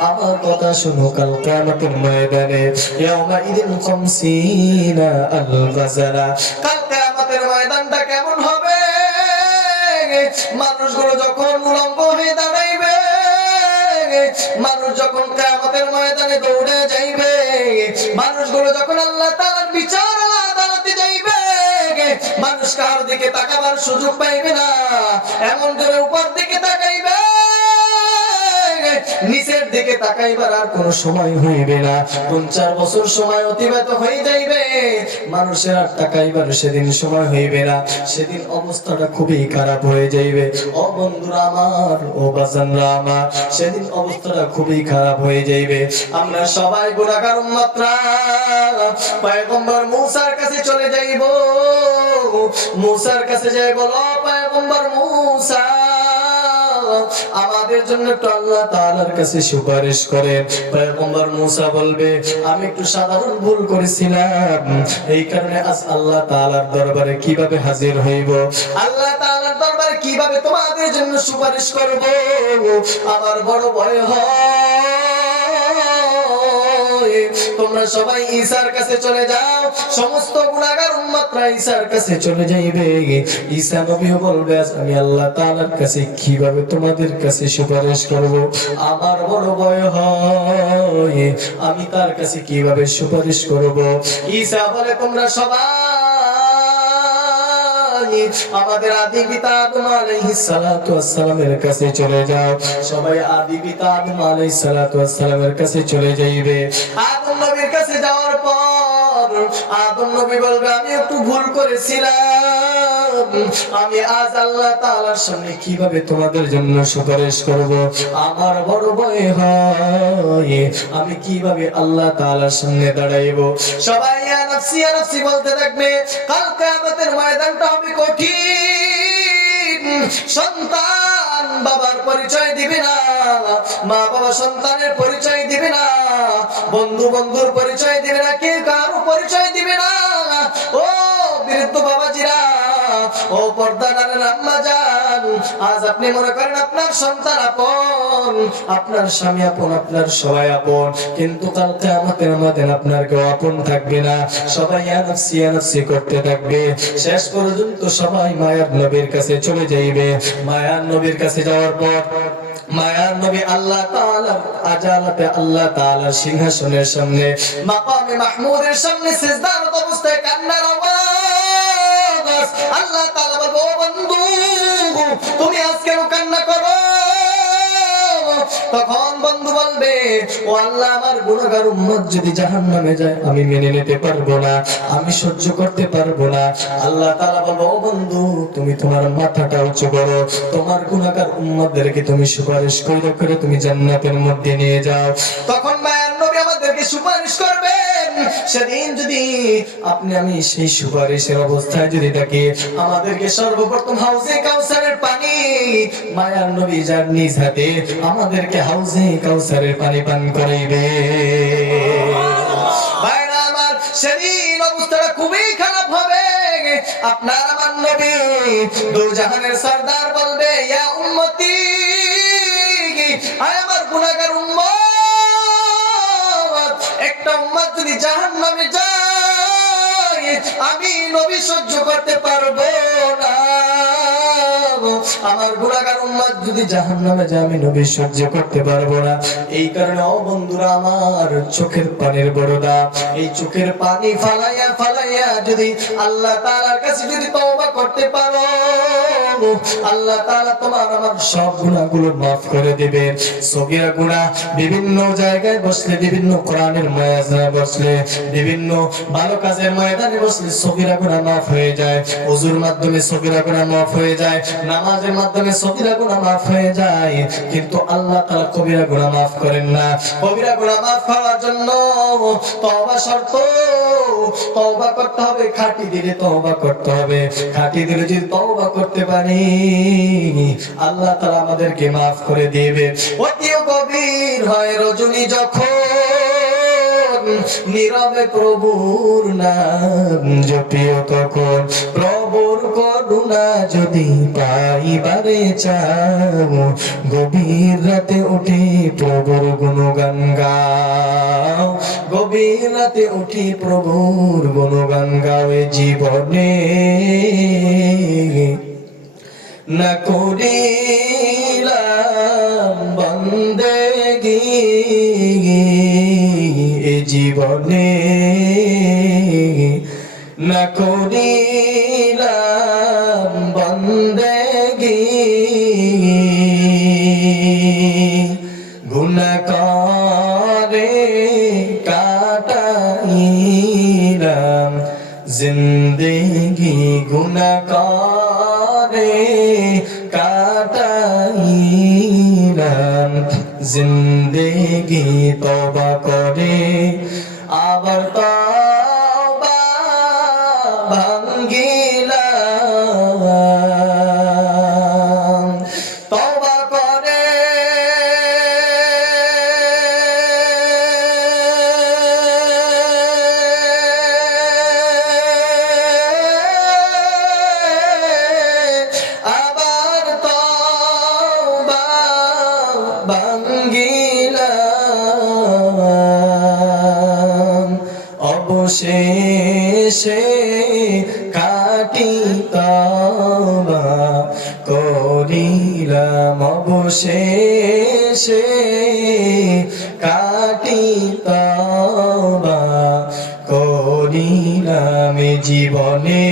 আমার কথা শুনো, কাল কিয়ামতের ময়দানে ইয়াউমা ইদিন খামসিনা আল গাজালা, কাল কিয়ামতের ময়দানটা কেমন হবে? মানুষগুলো যখন উলঙ্গ হয়ে দাঁড়াইবে, মানুষ যখন কিয়ামতের ময়দানে দৌড়ে যাইবে, মানুষগুলো যখন আল্লাহ তাআলার বিচার আদালতে যাইবে, মানুষ কার দিকে তাকাবার সুযোগ পাইবে না, এমন করে উপর দিকে তাকাইবে, নিচের দিকে তাকাইবার আর কোনো সময় হইবে না। 3-4 বছর সময় অতিবাহিত হয়ে যাইবে, মানুষের আর তাকাইবার সেদিন সময় হইবে না, সেদিন অবস্থাটা খুবই খারাপ হয়ে যাইবে। ও বন্ধুরা আমার, ও বাজানরা আমার, সেদিন অবস্থাটা খুবই খারাপ হয়ে যাইবে। আমরা সবাই গুনাহগার উম্মতরা পয়গম্বর মুসার কাছে চলে যাইব, মুসার কাছে যাই বলো, পয়গম্বর মুসা আমাদের জন্য একটু আল্লাহ তাআলার কাছে সুপারিশ করেন। পয়গম্বর মুসা বলবে, আমি একটু সাধারণ ভুল করেছিলাম, এই কারণে আজ আল্লাহ তাআলার দরবারে কিভাবে হাজির হইব, আল্লাহ তাআলার দরবারে কিভাবে তোমাদের জন্য সুপারিশ করব, আমার বড় ভয় হয়। তোমরা সবাই ঈসার কাছে চলে যাও, সমস্ত গুনাহগার উম্মতরা ঈসার কাছে চলে যাইবে। ঈসা নবীও বলবে, আমি আল্লাহ তাআলার কাছে কিভাবে তোমাদের কাছে সুপারিশ করব, আমার বড় ভয় হয়, আমি তার কাছে কিভাবে সুপারিশ করব। ঈসা বলে, তোমরা সবাই আমাদের আদি পিতা আদম আলাইহিস সালাতু ওয়াস সালামের কাছে চলে যাও। সবাই আদি পিতা আদম আলাইহিস সালাতু ওয়াস সালামের কাছে চলে যাইবে। আদম নবীর কাছে যাওয়ার পর আদম নবী বলবে আমি একটু ভুল করেছিলাম, আমি আজ আল্লাহ তাআলার সামনে কিভাবে তোমাদের জন্য সুপারিশ করব, আমার বড় ভয় হয় আমি কিভাবে আল্লাহ তাআলার সামনে দাঁড়াইব। সবাই ইয়া নাফসি ইয়া নাফসি বলতে থাকবে। কাল কিয়ামতের ময়দানটা হবে কঠিন। সন্তান বাবার পরিচয় দিবে না, মা বাবা সন্তানের পরিচয় দিবে না, বন্ধু বন্ধুর পরিচয় দিবে না, কেউ কারো পরিচয় দিবে না। ও বৃদ্ধ বাবাজিরা, ও পর্দার আম্মা জান, আজ আপনি মনে করেন আপনার সন্তান আপন, আপনার স্বামী আপন, আপনার সবাই আপন, কিন্তু কাল কিয়ামতের ময়দানে আপনার কেউ আপন থাকবে না। সবাই ইয়া নাফসি ইয়া নাফসি করতে থাকবে। শেষ পর্যন্ত সবাই মায়ার নবীর কাছে চলে যাইবে। মায়ার নবীর কাছে যাওয়ার পর মায়ার নবী আল্লাহ তাআলার আদালতে আল্লাহ তাআলার সিংহাসনের সামনে মাকামে মাহমুদের সামনে সিজদারত অবস্থায় কান্নার আওয়াজ। আল্লাহ তাআলা বলবে, ও বন্ধু তুমি আজ কেন কান্না করো? তখন বন্ধু বলবে, ও আল্লাহ আমার গুনাহগার উম্মত যদি জাহান্নামে যায় আমি মেনে নিতে পারবো না, আমি সহ্য করতে পারবো না। আল্লাহ তাআলা বলবে, ও বন্ধু তুমি তোমার মাথাটা উঁচু করো, তোমার গুনাহগার উম্মতদেরকে তুমি সুপারিশ করে তুমি জান্নাতের মধ্যে নিয়ে যাও। তখন মায়ার নবী আমাদেরকে সুপারিশ করবেন। সেদিন যদি আপনি আমি সেই সুপারিশের অবস্থায় যদি থাকি, আমাদেরকে সর্বপ্রথম হাউজে কাউসারের পানি মায়ার নবী যার নিজ হাতে আমাদেরকে হাউজে কাউসারের পানি পান করাইবে। ভাইরা আমার, সেদিন অবস্থাটা খুবই খারাপ হবে। আপনার আমার নবী দুজাহানের সরদার বলবে, ইয়া উম্মতি, আয় আমার গুনাহগার উম্মত, একটা উম্মত যদি জাহান্নামে যায় আমি নবী সহ্য করতে পারবো না। আমার গুনাহগার উম্মত যদি জাহান্নামে যায় আমি নবী সহ্য করতে পারবো না। এই কারণে ও বন্ধুরা আমার, চোখের পানির বড় দাম। এই চোখের পানি ফালাইয়া ফালাইয়া যদি আল্লাহ তাআলার কাছে যদি তওবা করতে পারো, আল্লাহ তাআলা তোমার আমার সব গুনাহগুলো maaf করে দিবেন। সগীরা গুনাহ বিভিন্ন জায়গায় বসলে, বিভিন্ন কোরআনের ময়দানে বসলে, বিভিন্ন ভালো কাজের ময়দানে বসলে সগীরা গুনাহ maaf হয়ে যায়। ওযুর মাধ্যমে সগীরা গুনাহ maaf হয়ে যায়, নামাজের মাধ্যমে সগীরা গুনাহ maaf হয়ে যায়, কিন্তু আল্লাহ তাআলা কবিরা গুনাহ maaf করেন না। কবিরা গুনাহ maaf হওয়ার জন্য তওবা শর্ত, তওবা করতে হবে, খাঁটি দিলে তওবা করতে হবে। খাঁটি দিলে যদি তওবা করতে পারি আল্লাহ তাআলা আমাদেরকে maaf করে দিবে। অতিও গভীর হয় রজনী যখন, নীরবে প্রভুর নাম জপিও তখন, প্রভুর করুণা যদি পাইবারে চাও, গভীর রাতে উঠে প্রভুর গুণগান গাও, গভীর রাতে উঠে প্রভুর গুণগান গাও। জীবনে না করিলাম বন্দেগি, এ জীবনে না করিলাম বন্দেগি, গুনাহ করে কাটাইলাম জিন্দেগি, গুনাহ করে কাটাইলাম জিন্দেগি। তওবা করে আবার তওবা ভাঙ্গিলাম, তওবা করে আবার তওবা ভাঙ্গিলাম, অবশেষে খাঁটি তওবা করিলাম, অবশেষে খাঁটি তওবা করিলাম। জীবনে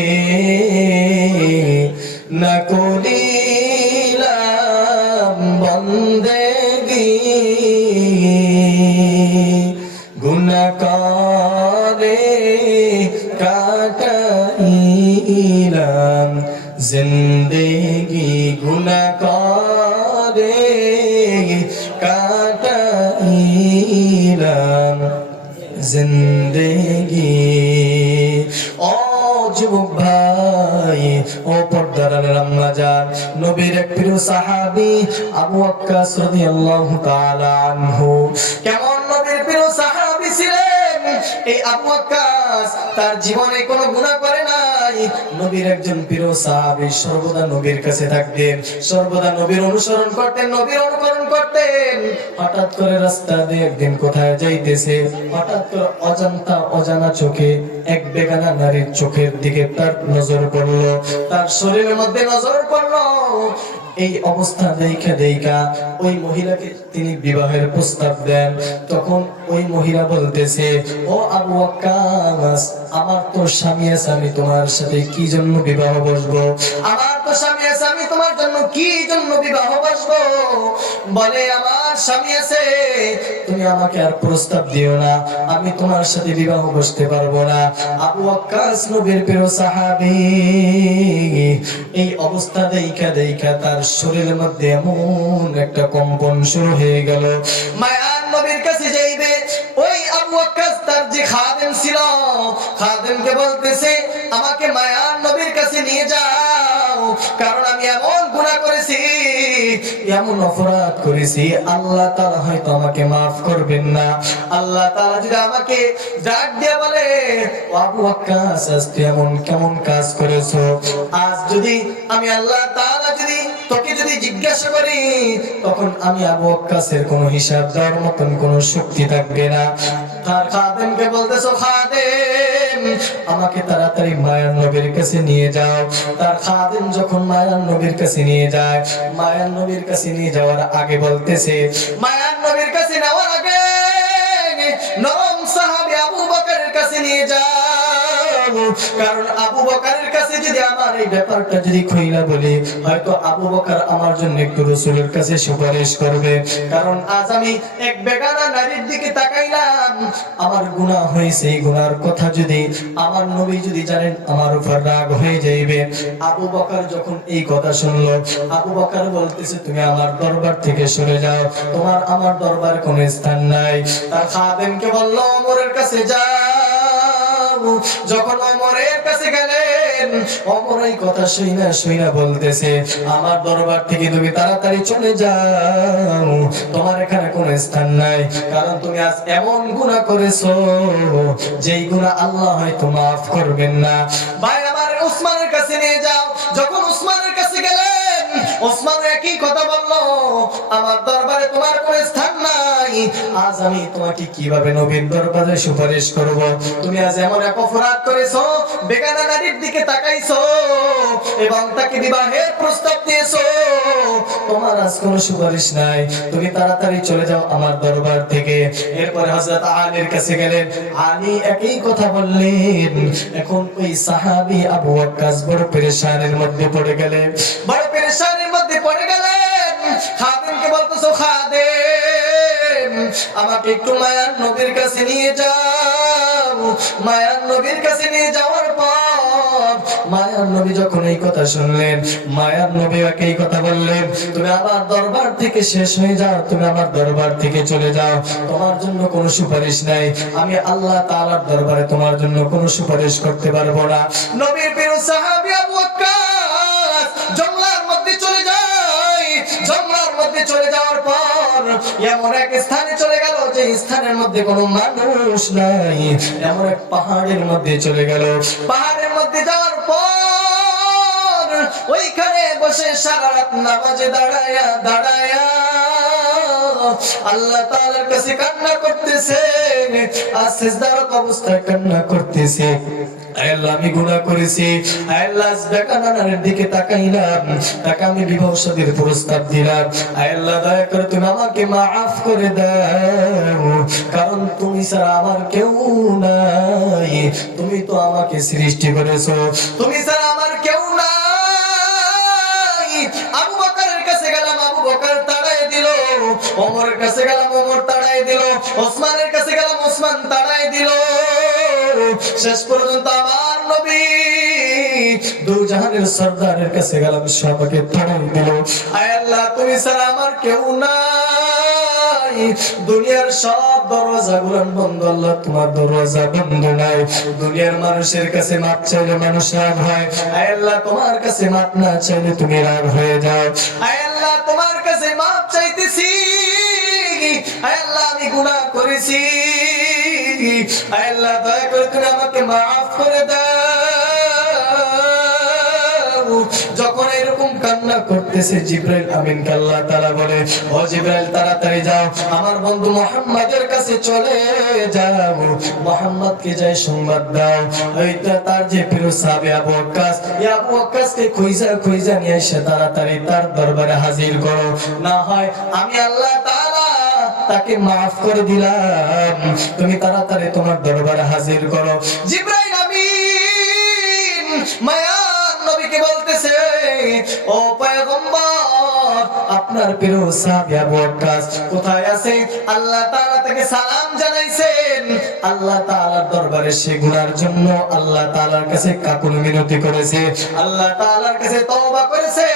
না করিলাম বন্দেগি, গুনাহ করে জিন্দেগি গুনাহ করে কাটাইলাম জিন্দেগি। ও যুবক ভাই, ও পর্দার আলের আম্মা জান, নবীর এক প্রিয় সাহাবী আবু ওয়াক্কাস রাদিয়াল্লাহু তাআলা আনহু। কেমন নবীর প্রিয় সাহাবী ছিলেন এই আবু ওয়াক্কাস! তার জীবনে কোনো গুনাহ করে নাই। নবীর একজন প্রিয় সাহাবী, সর্বদা নবীর কাছে থাকতেন, সর্বদা নবীর অনুসরণ করতেন, নবীর অনুকরণ করতেন। হঠাৎ করে রাস্তা দিয়ে একদিন কোথায় যাইতেছে, হঠাৎ করে অজানা চোখে এক বেগানা নারীর চোখের দিকে তার নজর পড়লো, তার শরীরের মধ্যে নজর পড়লো। এই অবস্থা দেখা ওই মহিলাকে তিনি বিবাহের প্রস্তাব দেন। তখন ওই মহিলা বলতেছে, ও আবু ওয়াক্কাস, আমার তো স্বামী আছে, আমি তোমার সাথে কি জন্য বিবাহ বসবো? আমার তো স্বামী আছে, আমি তোমার জন্য কি জন্য বিবাহ বসবো? বলে, আমার স্বামী আছে, তুমি আমাকে আর প্রস্তাব দিও না, আমি তোমার সাথে বিবাহ বসতে পারবো না। আবু ওয়াক্কাস নবীর প্রিয় সাহাবী, এই অবস্থা দেখা তার শরীরের মধ্যে এমন একটা কম্পন শুরু হয়ে গেল। মায়ার নবীর কাছে যাইবে, ওই আবু ওয়াক্কাস তার যে খাদেম ছিল, খাদেমকে বলতেছে, আমাকে মায়ার নবীর কাছে নিয়ে যাও, কারণ আমি এমন গুনাহ করেছি, এমন অপরাধ করেছি, আল্লাহ তাআলা হয়তো আমাকে মাফ করবেন না। আল্লাহ তাআলা যদি আমাকে ডাক দিয়ে বলে, আবু ওয়াক্কাস, আজ তুই এমন কেমন কাজ করেছো? আজ যদি আমি আল্লাহ তাআলা তোকে যদি জিজ্ঞাসা করি, তখন আমি আবু ওয়াক্কাসের কোনো হিসাব দেওয়ার মতন কোনো শক্তি থাকবে না। তার খাদেমকে বলতেছো, খাদেম, আমাকে তাড়াতাড়ি মায়ার নবীর কাছে নিয়ে যাও। তার খাদেম যখন মায়ার নবীর কাছে নিয়ে যায়, মায়ার নবীর কাছে নিয়ে যাওয়ার আগে বলতেছে, মায়ার নবীর কাছে নেওয়ার আগে নরম সাহাবী আবু বকরের কাছে নিয়ে যাও, কারণ আবু বকরের কাছে যদি আমার এই ব্যাপারটা যদি খুইলা বলি, হয়তো আবু বকর আমার জন্য একটু রাসূলের কাছে সুপারিশ করবে। কারণ আজ আমি এক বেগানা নারীর দিকে তাকাইলাম, আমার গুনাহ হয়েছে, এই গুনার কথা যদি আমার নবী যদি জানেন, আমার উপর রাগ হয়ে যাইবে। আবু বকর যখন এই কথা শুনলো, আবু বকর বলতেছে, তুমি আমার দরবার থেকে সরে যাও, তোমার আমার দরবারে কোনো স্থান নাই। তার খাদেমকে বলল, ওমরের কাছে যাও। যখন ওমরের কাছে গেলেন, ওমর এই কথা শুইনা বলতেছে, আমার দরবার থেকে তুমি তাড়াতাড়ি চলে যাও, তোমার এখানে কোনো স্থান নাই, কারণ তুমি আজ এমন গুনাহ করেছো যেই গুনাহ আল্লাহ হয়তো মাফ করবেন না। ভাই আমার, উসমানের কাছে নিয়ে যাও। যখন উসমানের কাছে গেলেন, উসমান একই কথা বললো, আমার দরবারে তোমার কোনো স্থান নাই, আজ আমি তোমাকে কিভাবে নবীর দরবারে সুপারিশ করব? তুমি আজ এমন এক অপরাধ করেছো, বেগানা নারীর দিকে তাকাইছো এবং তাকে বিবাহের প্রস্তাব দিয়েছো, তোমার আজ কোনো সুপারিশ নাই, তুমি তাড়াতাড়ি চলে যাও আমার দরবার থেকে। এরপরে হযরত আলীর কাছে গেলেন, আলী একই কথা বললেন। এখন ওই সাহাবী আবু ওয়াক্কাস বড় পেরেশানির মধ্যে পড়ে গেলেন, বড় পেরেশানির মধ্যে পড়ে গেলেন। খাদেমকে বলতেছো, খাদেম, আমাকে একটু মায়ার নবীর কাছে নিয়ে যাও। মায়ার নবীর কাছে নিয়ে যাওয়ার পর মায়ার নবী যখন এই কথা শুনলেন, মায়ার নবী এই কথা বললেন, তুমি আমার দরবার থেকে শেষ হয়ে যাও, তুমি আমার দরবার থেকে চলে যাও, তোমার জন্য কোনো সুপারিশ নাই, আমি আল্লাহ তাআলার দরবারে তোমার জন্য কোনো সুপারিশ করতে পারবো না। নবীর প্রিয় সাহাবী আবু ওয়াক্কাস জঙ্গলার মধ্যে চলে যায়। জঙ্গলার মধ্যে চলে যাওয়ার পর এমন এক স্থানে চলে গেল যে স্থানের মধ্যে কোনো মানুষ নাই, এমন এক পাহাড়ের মধ্যে চলে গেল। পাহাড়ের মধ্যে যাওয়ার পর ওইখানে বসে সারা রাত নামাজে দাঁড়ায়া আল্লাহ তাআলার কাছে কান্না করতেছে, আর সিজদারত অবস্থায় কান্না করতেছে, আল্লাহ আমি গুনাহ করেছি, আল্লাহ বেকানার দিকে তাকাইলাম, তাকে আমি বিবাহ শাদীর প্রস্তাব দিলাম, আল্লাহ দয়া করে তুমি আমাকে মাফ করে দাও, কারণ তুমি ছাড়া আমার কেউ নাই, তুমি তো আমাকে সৃষ্টি করেছো, তুমি ছাড়া আমার কেউ নাই। আবু বকরের কাছে গেলাম, আবু বকর তাড়াই দিল, ওমরের কাছে গেলাম, ওমর তাড়াই দিল, ওসমানের কাছে গেলাম, ওসমান তাড়াই দিল। শেষ পর্যন্ত আমার নবী দু জাহানের সরদারের কাছে গেলাম, সবাইকে থামাই দিল। আয় আল্লাহ, তুমি ছাড়া আমার কেউ নাই, দুনিয়ার সব দরজা গুলান বন্ধ, আল্লাহ তোমার দরজা বন্ধ নাই। দুনিয়ার মানুষের কাছে মাপ চাইলে মানুষ রাগ হয়, আয় আল্লাহ তোমার কাছে মাপ না চাইলে তুমি রাগ হয়ে যাও। আয় আল্লাহ তোমার কাছে মাপ চাইতেছি, আয় আল্লাহ আমি গুনাহ করেছি, আয় আল্লাহ দয়া করে তুমি আমাকে মাফ করে দাও। যখন এরকম কান্না করতেছে, জিবরাইল আমিনকে আল্লাহ তাআলা বলে, ও জিবরাইল তাড়াতাড়ি যাও, আমার বন্ধু মুহাম্মাদের কাছে চলে যাও, মুহাম্মদকে যাই সংবাদ দাও, ওইটা তার যে প্রিয় সাহাবী আবু ওয়াক্কাস, এই আবু ওয়াক্কাসকে খুঁজা নিয়ে এসে তাড়াতাড়ি তার দরবারে হাজির করো, না হয় আমি আল্লাহ তাআলা তাকে মাফ করে দিলাম, তুমি তাড়াতাড়ি তোমার দরবারে হাজির করো। জিবরাইল আমিন মায়া নবীকে বলতেছে, ও পয়গম্বর, আপনার প্রিয় সাহাবী আবু ওয়াক্কাস কোথায় আছে? আল্লাহ তাআলা তাকে সালাম জানাইছেন, আল্লাহ তাআলার দরবারে সে গুনার জন্য আল্লাহ তাআলার কাছে কাকুন মিনতি করেছে, আল্লাহ তাআলার কাছে তওবা করেছে,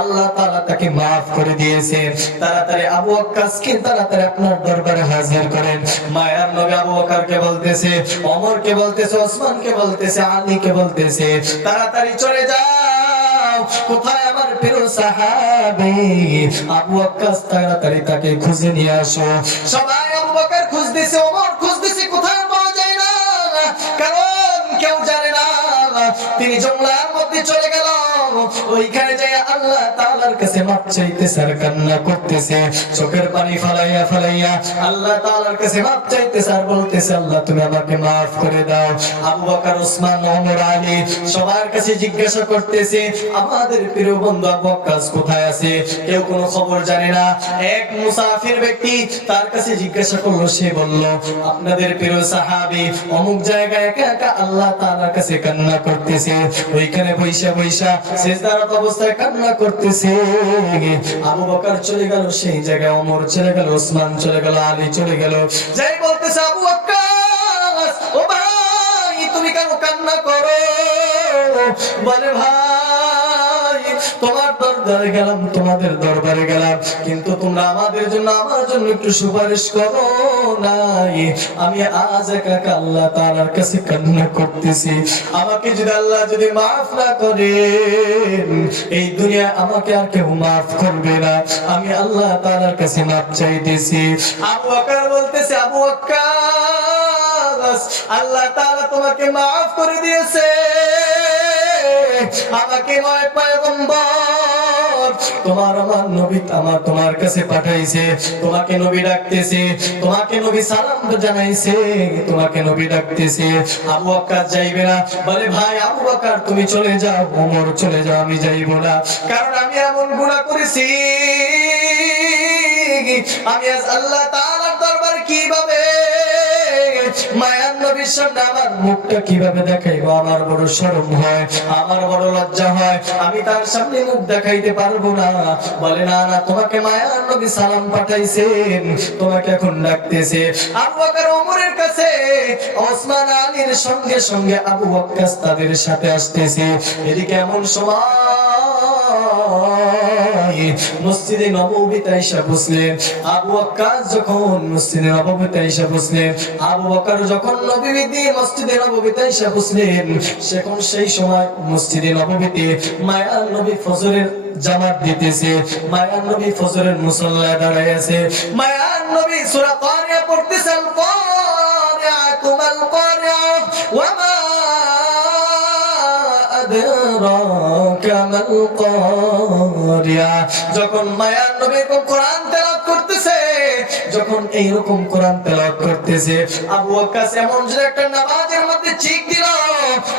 আল্লাহ তাআলা তাকে maaf করে দিয়েছে। তাড়াতাড়ি আবু ওয়াক্কাসকে তাড়াতাড়ি আপনার দরবারে হাজির করেন। মায়ার নবী আবু বকরকে বলতেছে, ওমরকে বলতেছে, ওসমানকে বলতেছে, আলীকে বলতেছে, তাড়াতাড়ি চলে যাও, কোথায় আমার প্রিয় সাহাবী আবু ওয়াক্কাস, তাড়াতাড়ি তাকে খুঁজে নিয়ে আসো। সবাই আবু বকর খুঁজতেছে, ওমর খুঁজতেছে, কোথায় পাওয়া যায় না, কারণ কেউ জানে না। তিনি জঙ্গলের মধ্যে চলে গেল, ওইখানে যায় আল্লাহ তাআলার কাছে মাপ চাইতেছে আর কান্না করতেছে, চোখের পানি ফালাইয়া আল্লাহ তাআলার কাছে মাপ চাইতেছে আর বলতেছে, আল্লাহ তুমি আমাকে maaf করে দাও। আবু বকর, ওসমান, ওমর, আলী সবার কাছে জিজ্ঞাসা করতেছে, আমাদের প্রিয় বন্ধু আবু ওয়াক্কাস কোথায় আছে? কেউ কোনো খবর জানে না। এক মুসাফির ব্যক্তি তার কাছে জিজ্ঞাসা করলো, সে বলল, আপনাদের প্রিয় সাহাবী অমুক জায়গায় একা একা আল্লাহ তাআলার কাছে কান্না করতেছে, ওইখানে বৈশা সিজদারত অবস্থায় কান্না করতেছে। আবু বকর চলে গেল সেই জায়গায়, ওমর চলে গেল, ওসমান চলে গেল, আলী চলে গেল, যাই বলতেছে, আবু ওয়াক্কাস ও ভাই তুমি কেন কান্না করো? বলে, ভাই তোমার দরবারে গেলাম, তোমাদের দরবারে গেলাম, কিন্তু তোমরা আমাদের জন্য আমার জন্য একটু সুপারিশ করো নাই। আমি আজ একা আল্লাহ তাআলার কাছে কান্না করতেছি, আমাকে যদি আল্লাহ যদি maaf না করে, এই দুনিয়া আমাকে আর কেউ maaf করবে না, আমি আল্লাহ তাআলার কাছে মাপ চাইতেছি। আবু বকর বলতেছে, আবু ওয়াক্কাস আল্লাহ তাআলা তোমাকে maaf করে দিয়েছে, আমাকে নয় পয়গম্বর তোমার আমার নবী তোমার কাছে পাঠাইছে, তোমাকে নবী ডাকতেছে, তোমাকে নবী সালাম জানাইছে, তোমাকে নবী ডাকতেছে। আবু ওয়াক্কাস যাইবে না, বলে, ভাই আবু বকর তুমি চলে যাও, ওমর চলে যাও, আমি যাইব না, কারণ আমি এমন গুনাহ করেছি, আমি আজ আল্লাহ তাআলার দরবারে কিভাবে মায়ার নবীর সামনে আমার মুখটা কিভাবে দেখাইবো? আমার বড় শরম হয়, আমার বড় লজ্জা হয়, আমি তার সামনে মুখ দেখাইতে পারবো না। বলে, না না, তোমাকে মায়ার নবী সালাম পাঠাইছেন, তোমাকে এখন ডাকতেছে। আবু বকর ওমরের কাছে, ওসমান আলীর সঙ্গে সঙ্গে আবু ওয়াক্কাস তাদের সাথে আসতেছে। এদিকে এমন সময় মসজিদে নববীতে এসে বসলেন। আবু ওয়াক্কাস যখন মসজিদে নববীতে এসে বসলেন, আবু বকর যখন নববীতে মসজিদে নববীতে এসে বসলেন, সেখন সেই সময় মসজিদে নববীতে মায়ার নবী ফজরের জামাত দিতেছে, মায়ার নবী ফজরের মুসল্লায় দাঁড়ায় আছে, মায়ার নবী সূরা কারিয়া পড়তেছেন, কারিয়াতুল কারিয়া ওয়া মা আদরাকা মাল কারিয়া। যখন মায়ার নবী কোরআন তেলাওয়াত করতেছে, যখন এইরকম কোরআন তেলাওয়াত করতেছে, আবু ওয়াক্কাস এমন যে একটা নামাজের মধ্যে চিক দিল,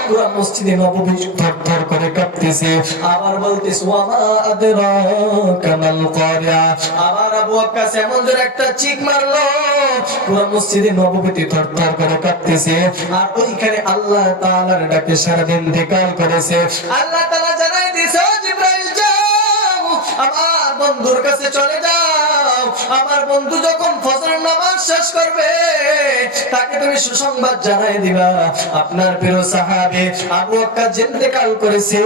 পুরো মসজিদে নববী থরথর করে কাঁপতেছে। আবার বলতেছে, ওয়া মা আদরাকা মাল কারিয়া। আবার আবু ওয়াক্কাস এমন যে একটা চিক মারলো, পুরো মসজিদে নববীতে থরথর করে কাঁপতেছে। আর ওইখানে আল্লাহ তাআলার ডাকে সারাদিন ধিক্কার করেছে। আল্লাহ তাআলা জানাই দিয়েছে, ও জিবরাইল যাও, আমার বন্ধুর কাছে চলে যাও, আমার বন্ধু যখন ফজরের নামাজ শেষ করবে, তাকে তুমি সুসংবাদ জানাই দিবা আপনার প্রিয় সাহাবী আবু ওয়াক্কাস ইন্তেকাল করেছে।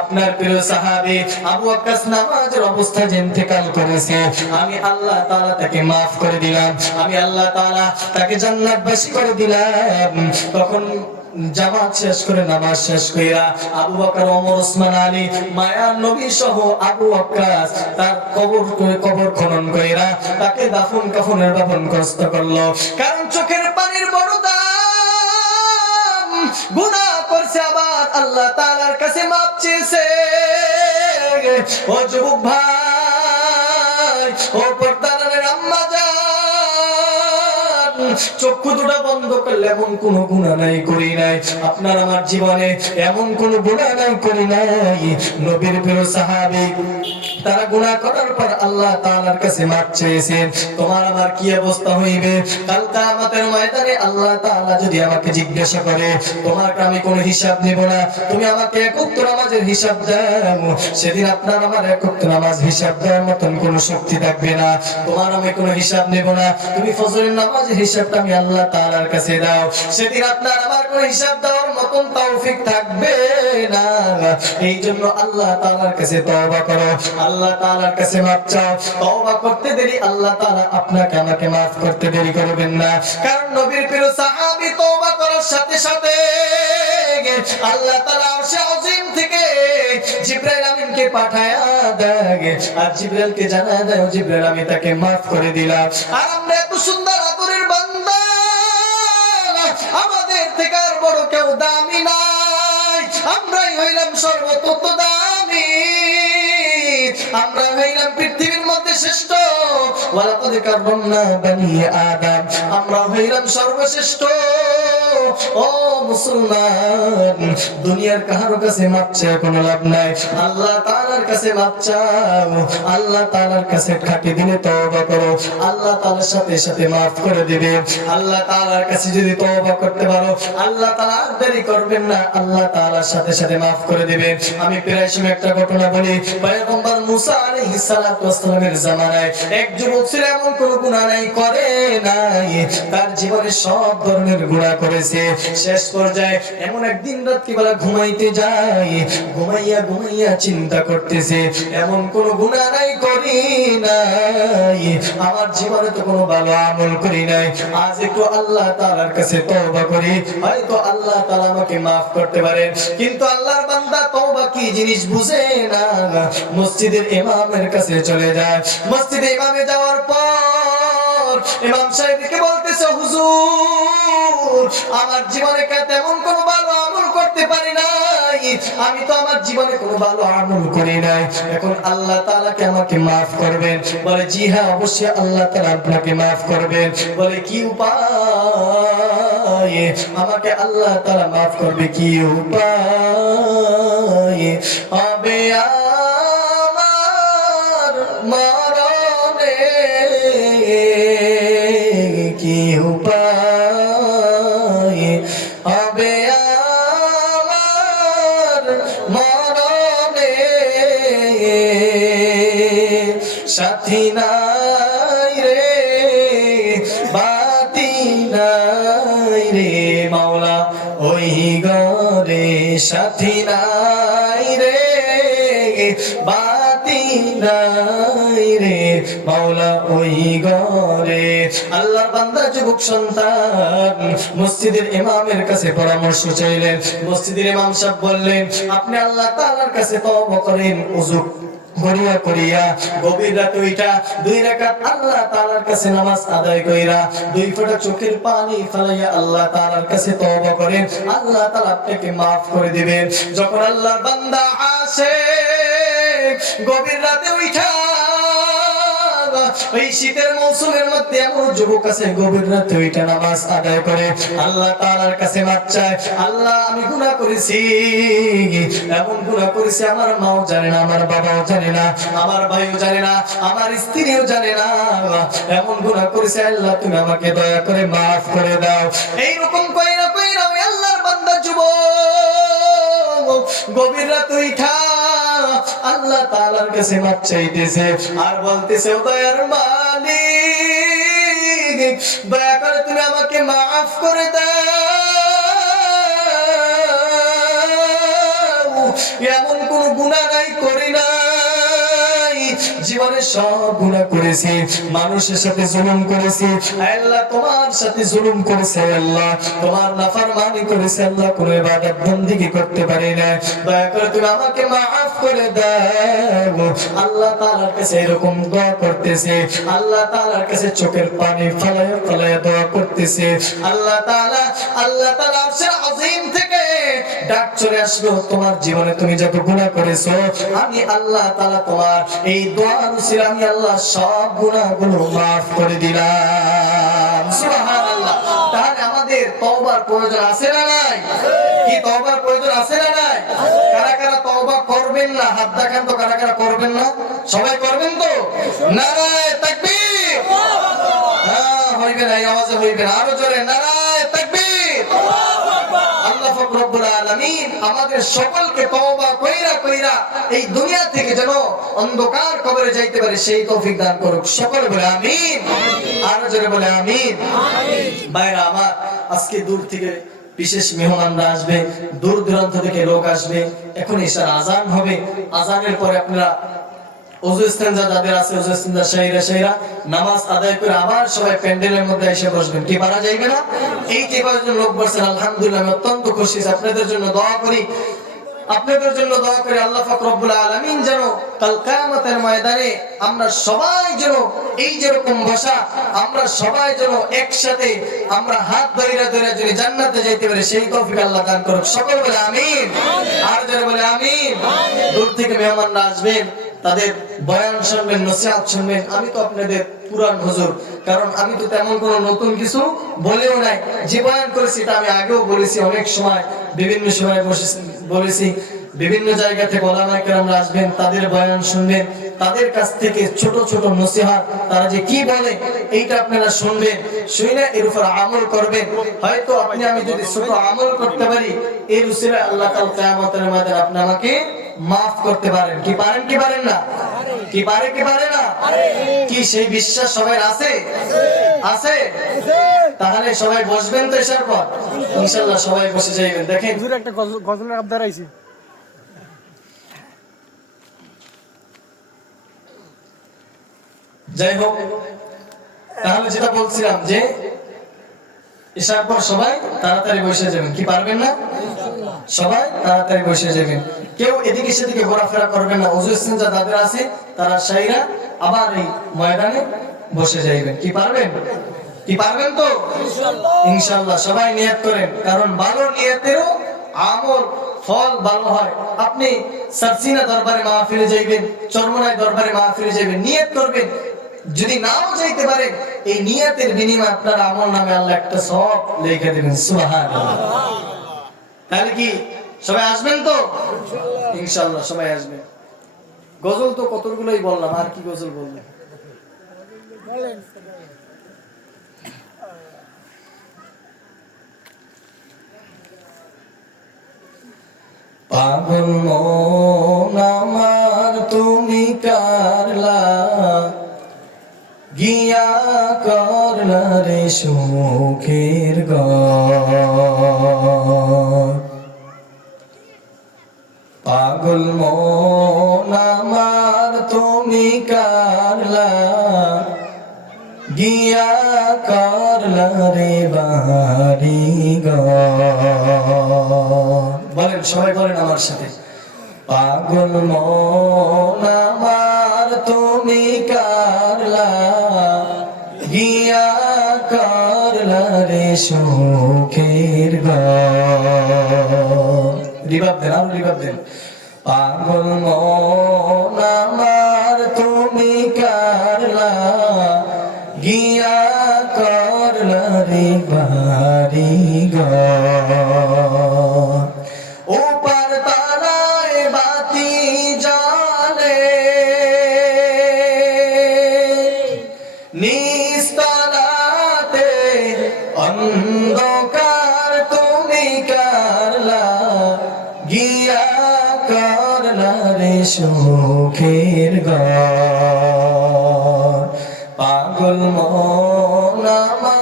আপনার প্রিয় সাহাবী আবু ওয়াক্কাস নামাজের অবস্থায় ইন্তেকাল করেছে। আমি আল্লাহ তাআলা তাকে maaf করে দিলাম, আমি আল্লাহ তাআলা তাকে জান্নাতবাসী করে দিলাম। তখন জামাত শেষ করে নামাজ শেষ কইরা আবু বকর ওমর ওসমান আলী মায়ার নবী সহ আবু ওয়াক্কাস তার কবর খনন কইরা তাকে দাফন কাফনের ব্যবস্থা করলো। কারণ চোখের পানির বড় দাম, গুনাহ করছে আবার আল্লাহ তাআলার কাছে maaf চেয়েছে। ও যুবক ভাই, ও পর্দার আম্মা জান, চক্ষু দুটো বন্ধ করলে এমন কোন গুনাহ নাই করি নাই, আপনার আমার জীবনে এমন কোন গুনাহ নাই করি নাই। নবীর প্রিয় সাহাবী তারা গুনাহ করার পর আল্লাহ তাআলার কাছে maaf চেয়েছেন। তোমার আমার কি অবস্থা হইবে কাল কিয়ামতের ময়দানে? আল্লাহ তাআলা যদি আমাকে জিজ্ঞাসা করে, তোমার আমি কোনো হিসাব নেব না, তুমি আমাকে এক ওয়াক্ত নামাজের হিসাব দাও, সেদিন আপনার আমার এক ওয়াক্ত নামাজ হিসাব দেওয়ার মতন কোনো শক্তি থাকবে না। তোমার আমি কোনো হিসাব নেব না, তুমি ফজরের নামাজের হিসাবটা আমি আল্লাহ তাআলার কাছে দাও, সেদিন আপনার আমার কোনো হিসাব দেওয়ার মতন তৌফিক থাকবে না। এই জন্য আল্লাহ তাআলার কাছে তওবা করো, আল্লাহ তাআলার কাছে maaf চাও। তওবা করতে দেরি আল্লাহ তাআলা আপনাকে আমাকে maaf করতে দেরি করবেন না। কারণ নবীর প্রিয় সাহাবী তওবা করার সাথে সাথে আল্লাহ তাআলা আরশে আযীম থেকে জিবরাইল আমিনকে পাঠায়া দেয়, আর জিবরাইলকে জানায় দেয়, জিবরাইল আমি তাকে maaf করে দিলাম। আর আমরা এত সুন্দর আদরের বান্দা, আমাদের থেকে আর বড় কেউ দামি নাই, আমরাই হইলাম সর্বতত্ত্ব দামি, আমরা হইলাম পৃথিবীর মধ্যে শ্রেষ্ঠ। ওয়ালাকাদ কাররামনা বানি আদম, আমরা হইলাম সর্বশ্রেষ্ঠ। ও মুসলমান, দুনিয়ার কারো কাছে maaf চেয়ে কোনো লাভ নাই, আল্লাহ তাআলার কাছে maaf চাও। আল্লাহ তাআলার কাছে খাঁটি দিলে তওবা করো, আল্লাহ তাআলার সাথে সাথে maaf করে দিবে। আল্লাহ তাআলার কাছে যদি তওবা করতে পারো, আল্লাহ তাআলা দেরি করবেন না, আল্লাহ তাআলার সাথে সাথে maaf করে দিবে। আমি প্রায় সময় একটা ঘটনা বলি, পয়গম্বর মুসা আলাইহিস সালাতু ওয়াস সালামের জামানায় এক যুবক ছিল, এমন কোনো গুনাহ নাই করে নাই, তার জীবনে সব ধরনের গুনাহ করেছে। শেষ পর্যায়ে এমন একদিন রাত্রি বেলা ঘুমাইতে যায়, ঘুমাইয়া ঘুমাইয়া চিন্তা করতেছে, এমন কোন গুনাহ নাই করি নাই, আমার জীবনে তো কোনো ভালো আমল করি নাই, আজ একটু আল্লাহ তাআলার কাছে তওবা করি, হয়তো আল্লাহ তাআলা আমাকে maaf করতে পারেন। কিন্তু আল্লাহর বান্দা তওবা কি জিনিস বুঝে না, মসজিদের ইমামের কাছে চলে যায়। মসজিদে ইমামে যাওয়ার পর ইমাম সাহেবকে বলতেছে, হুজুর আমার জীবনে তেমন কোনো ভালো আমল করতে পারি নাই, আমি তো আমার জীবনে কোনো ভালো আমল করি নাই, এখন আল্লাহ তাআলা কি আমাকে maaf করবেন? বলে জি হ্যাঁ, অবশ্যই আল্লাহ তাআলা আপনাকে maaf করবেন। বলে কি উপায় আমাকে আল্লাহ তাআলা maaf করবে? কি উপায় হবে আমার মরণে? কি উপায় হবে আমার মরণে? সাথী নাই রে, বাতি নাই রে মাওলা ওই ঘরে, সাথী নাই রে, বাতি নাই রে মাওলা ওই ঘরে। আল্লাহর বান্দা যুবক সন্তান মসজিদের ইমামের কাছে পরামর্শ চাইলেন। মসজিদের ইমাম সাহেব বললেন, আপনি আল্লাহ তাআলার কাছে তওবা করেন, ওযু করিয়া করিয়া গভীর রাতে ওইটা 2 রাকাত আল্লাহ তাআলার কাছে নামাজ আদায় কইরা 2 ফোঁটা চোখের পানি ফেলাইয়া আল্লাহ তাআলার কাছে তওবা করেন, আল্লাহ তাআলা আপনাকে maaf করে দিবেন। যখন আল্লাহর বান্দা আসে গভীর রাতে উঠা, এই শীতের মৌসুমের মধ্যে এমন যুবক আছে গভীর রাতে ওইটা নামাজ আদায় করে আল্লাহ তাআলার কাছে মাপ চায়, আল্লাহ আমি গুনাহ করেছি, এমন গুনাহ করেছি আমার মাও জানে না, আমার বাবাও জানে না, আমার ভাইও জানে না, আমার স্ত্রীও জানে না, এমন গুনাহ করেছি, আল্লাহ তুমি আমাকে দয়া করে maaf করে দাও। এইরকম কইরা কইরা ওই আল্লাহর বান্দা যুবক গভীর রাতে উঠা আল্লাহ তাআলার কাছে মাপ চাইতেছে আর বলতেছে, ও দয়ার মালিক দয়া করে তুমি আমাকে মাফ করে দাও। এমন কোন গুনাহ নাই করি নাই, জীবনে সব গুনাহ করেছি, মানুষের সাথে জুলুম করেছি আল্লাহ, তোমার সাথে জুলুম করেছি আল্লাহ, তোমার নাফরমানি করেছি আল্লাহ, কোনো ইবাদত বندگی করতে পারি না। দয়া করে তুমি আমাকে maaf করে দাও। আল্লাহ তাআলার কাছে এরকম দোয়া করতেছে, আল্লাহ তাআলার কাছে চোখের পানি ফেলায় ফেলায় দোয়া করতেছে। আল্লাহ তাআলা আরশের আযীম থেকে ডাক চলে আসলো, তোমার জীবনে তুমি যত গুনাহ করেছো আমি আল্লাহ তাআলা তোমার এই দোয়ার উসিলায় আমি আল্লাহ সব গুনাহগুলো maaf করে দিলাম। সুবহানাল্লাহ। তাহলে আমাদের তওবার প্রয়োজন আছে না নাই? কি তওবার প্রয়োজন আছে না নাই? কারা কারা তওবা করবেন না হাত দেখান তো, কারা কারা করবেন না? সবাই করবেন তো? নারায়ে তাকবীর। হ্যাঁ হইবে না, এই আওয়াজে হইবে না, আরো জোরে নারায়ে তাকবীর। আল্লাহ পাক রব্বুল আলামিন আমাদের সকলকে তওবা কইরা কইরা এই দুনিয়া থেকে যেন অন্ধকার কবরে যাইতে পারে সেই তৌফিক দান করুক। সকলে বলে আমিন, আরো জোরে বলে আমিন। ভাইরা আমার, আজকে দূর থেকে বিশেষ মেহমানরা আসবে, দূর দূরান্ত থেকে লোক আসবে। এখন ঈশার আজান হবে, আজানের পরে আপনারা ওযু ইস্তেনজা যাদের আছে ওযু ইস্তেনজা শাইরা নামাজ আদায় করে আবার সবাই প্যান্ডেলের মধ্যে এসে বসবেন। কি পারা যাইবে না? এই যে কয়েকজন লোক বসছেন আলহামদুলিল্লাহ, আমি অত্যন্ত খুশি। আপনাদের জন্য দোয়া করি, আপনাদের জন্য দোয়া করি আল্লাহ পাক রব্বুল আলামিন যেন কাল কিয়ামতের ময়দানে আমরা সবাই যেন এই যেরকম বসা, আমরা সবাই যেন একসাথে আমরা হাত ধরে ধরে যদি জান্নাতে যাইতে পারি সেই তৌফিক আল্লাহ দান করুক। সকলে বলে আমিন, আর যারা বলে আমিন। দূর থেকে মেহমানরা আসবেন, তাদের বয়ান শুনবেন, নসিহত শুনবেন। আমি তো আপনাদের পুরান হুজুর, কারণ আমি তো তেমন কোনো নতুন কিছু বলেও নাই। যে বয়ান করেছি তা আমি আগেও বলেছি, অনেক সময় বিভিন্ন সময় বলেছি। বিভিন্ন জায়গা থেকে ওলামায়ে কেরামরা আসবেন, তাদের বয়ান শুনবেন, তাদের কাছ থেকে ছোট ছোট নসিহত তারা যে কি বলে এইটা আপনারা শুনবেন, শুনে এর উপর আমল করবেন। হয়তো আপনি আমি যদি ছোট আমল করতে পারি, এর উসিলায় আল্লাহ কাল কিয়ামতের ময়দানে আপনি আমাকে মাফ করতে পারেন। কি পারেন কি পারেন না? কি পারে কি পারে না? কি সেই বিশ্বাস সবাই আছে? আছে? তাহলে সবাই বসবেন তো এসার পর ইনশাআল্লাহ সবাই বসে যাইবেন। দেখেন হুজুর একটা গজলের আবদার আইছে। যাই হোক, তাহলে যেটা বলছিলাম যে এসার পর সবাই তাড়াতাড়ি বসে যাবেন। কি পারবেন না? সবাই তাড়াতাড়ি বসে যাবেন, কেউ এদিকে সেদিকে ঘোরাফেরা করবেন না। ওযু ইস্তেনজা যাদের আছে তারা সাইরা আবার এই ময়দানে বসে যাইবেন। কি পারবেন? কি পারবেন তো? ইনশাআল্লাহ। সবাই নিয়ত করেন, কারণ ভালো নিয়তেরও আমল ফল ভালো হয়। আপনি সারসিনা দরবারে মাহফিলে যাইবেন, চরমনাই দরবারে মাহফিলে যাইবেন, নিয়ত করবেন। যদি নাও যাইতে পারেন, এই নিয়তের বিনিময়ে আপনার আমল নামে আল্লাহ একটা সওয়াব লিখে দিবেন। সুবহানাল্লাহ। তাহলে কি সবাই আসবেন তো? ইনশাআল্লাহ সবাই আসবেন। গজল তো কতগুলোই বললাম, আর কি গজল বললেন? পাগল মন আমার তুমি কারলা, গিয়া করলা রে সুখের ঘর। পাগল মন আমার তুমি কারলা, গিয়া করলা রে বাড়ি ঘর। বলেন সবাই, বলেন আমার সাথে। পাগল মন আমার তুমি কারলা, গিয়া করলা রে সুখের ঘর। রিবাব দেন, আর রিবাব দেন। পাগল মন আমার তুমি কারলা, গিয়া করলা রে বাড়ি ঘর। ওপার তারায় বাতি জ্বলে, নিস্তালাতে অন্ধকার তুমি কারলা, গিয়া করলা রে সুখের ঘর। পাগল মন আমার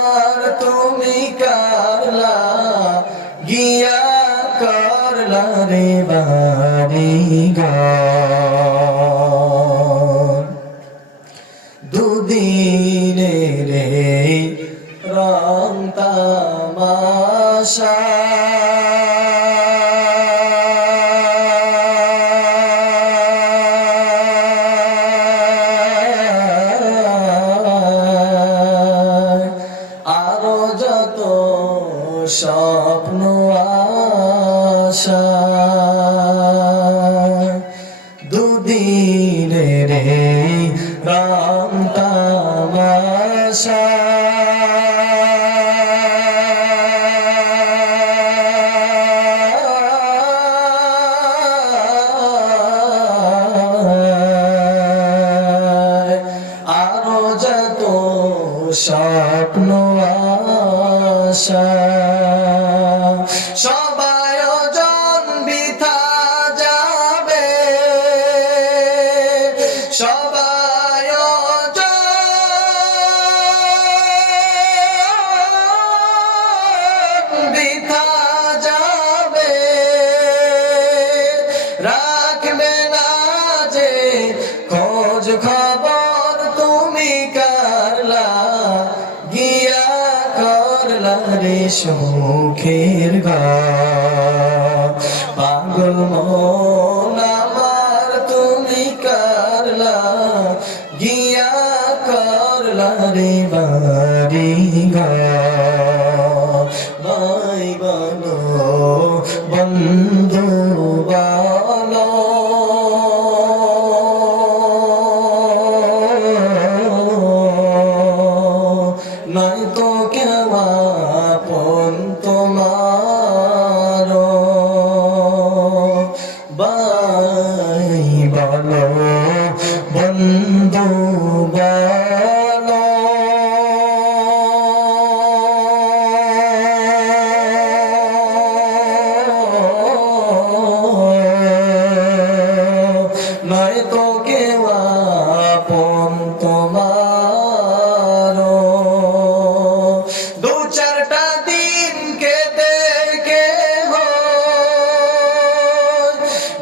রে বাড়িঘর দুদিনের রং তামাশা আরো যত স্বপ্ন আশা দুদিনের রং তামাশা আরো যত স্বপ্ন আশা সবাই জন বৃথা যাবে সবাই বৃথা যাবে রাখবে না যে খোঁজ খবর তুমি কারলা গিয়া করলা রে সুখের ঘর পাগল মন আমার তুমি কারলা গিয়া করলা রে বাড়ি ঘর ভাই বলো বন্ধু বলো নাই তো কেউ আপন তোমার ভাই বলো বন্ধু বলো নাই তো কেউ আপন তোমার দু চারটা দিন কেটে কে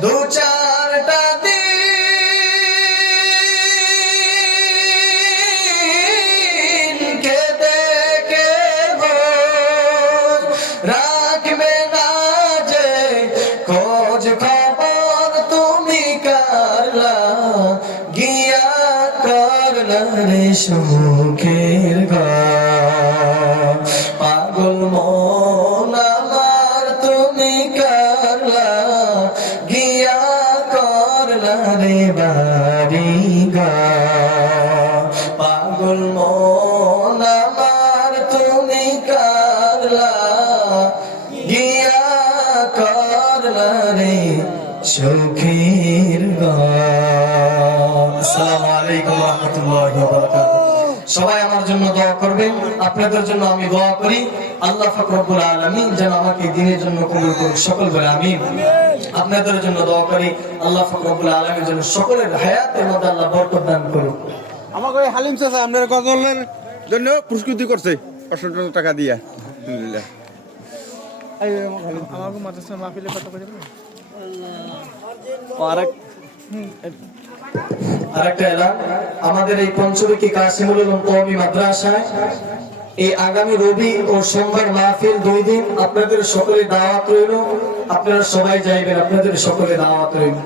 দু চারটা দিন কেটে কে রাখবে না যে খোঁজ খবর তুমি কারলা গিয়া করলা রে সুখের ঘর পাগল মন আমার তুমি কারলা গিয়া করলা রে বাড়ি ঘর পাগল মন আমার তুমি কারলা গিয়া করলা রে সুখের ঘর। আসসালামু আলাইকুম ওয়া রাহমাতুল্লাহি ওয়া বারাকাতুহু। সবাই আমার জন্য দোয়া করবেন, আপনাদের জন্য আমি দোয়া করি। আল্লাহ পাক রব্বুল আলামিন যেন আমাকে দ্বীনের জন্য কবুল করুন, সকল বলে আমিন। আপনাদের জন্য দোয়া করি, আল্লাহ পাক রব্বুল আলামিন যেন সকলের হায়াতের মধ্যে আল্লাহ বরকত দান করুন। আমাকে ওই হালিম চাচা আপনার গজলের জন্য পুরস্কৃতি করছে 500 টাকা দিয়া। আলহামদুলিল্লাহ। আমাকে মাদ্রাসা মাহফিলে কত করে দেবেন? আরেকটা এলান, আমাদের এই পঞ্চমুখী কাসিমুল উলুম কওমি মাদ্রাসায় এই আগামী রবি ও সোমবার মাহফিল 2 দিন, আপনাদের সকলে দাওয়াত রইল। আপনারা সবাই যাইবেন, আপনাদের সকলে দাওয়াত রইল।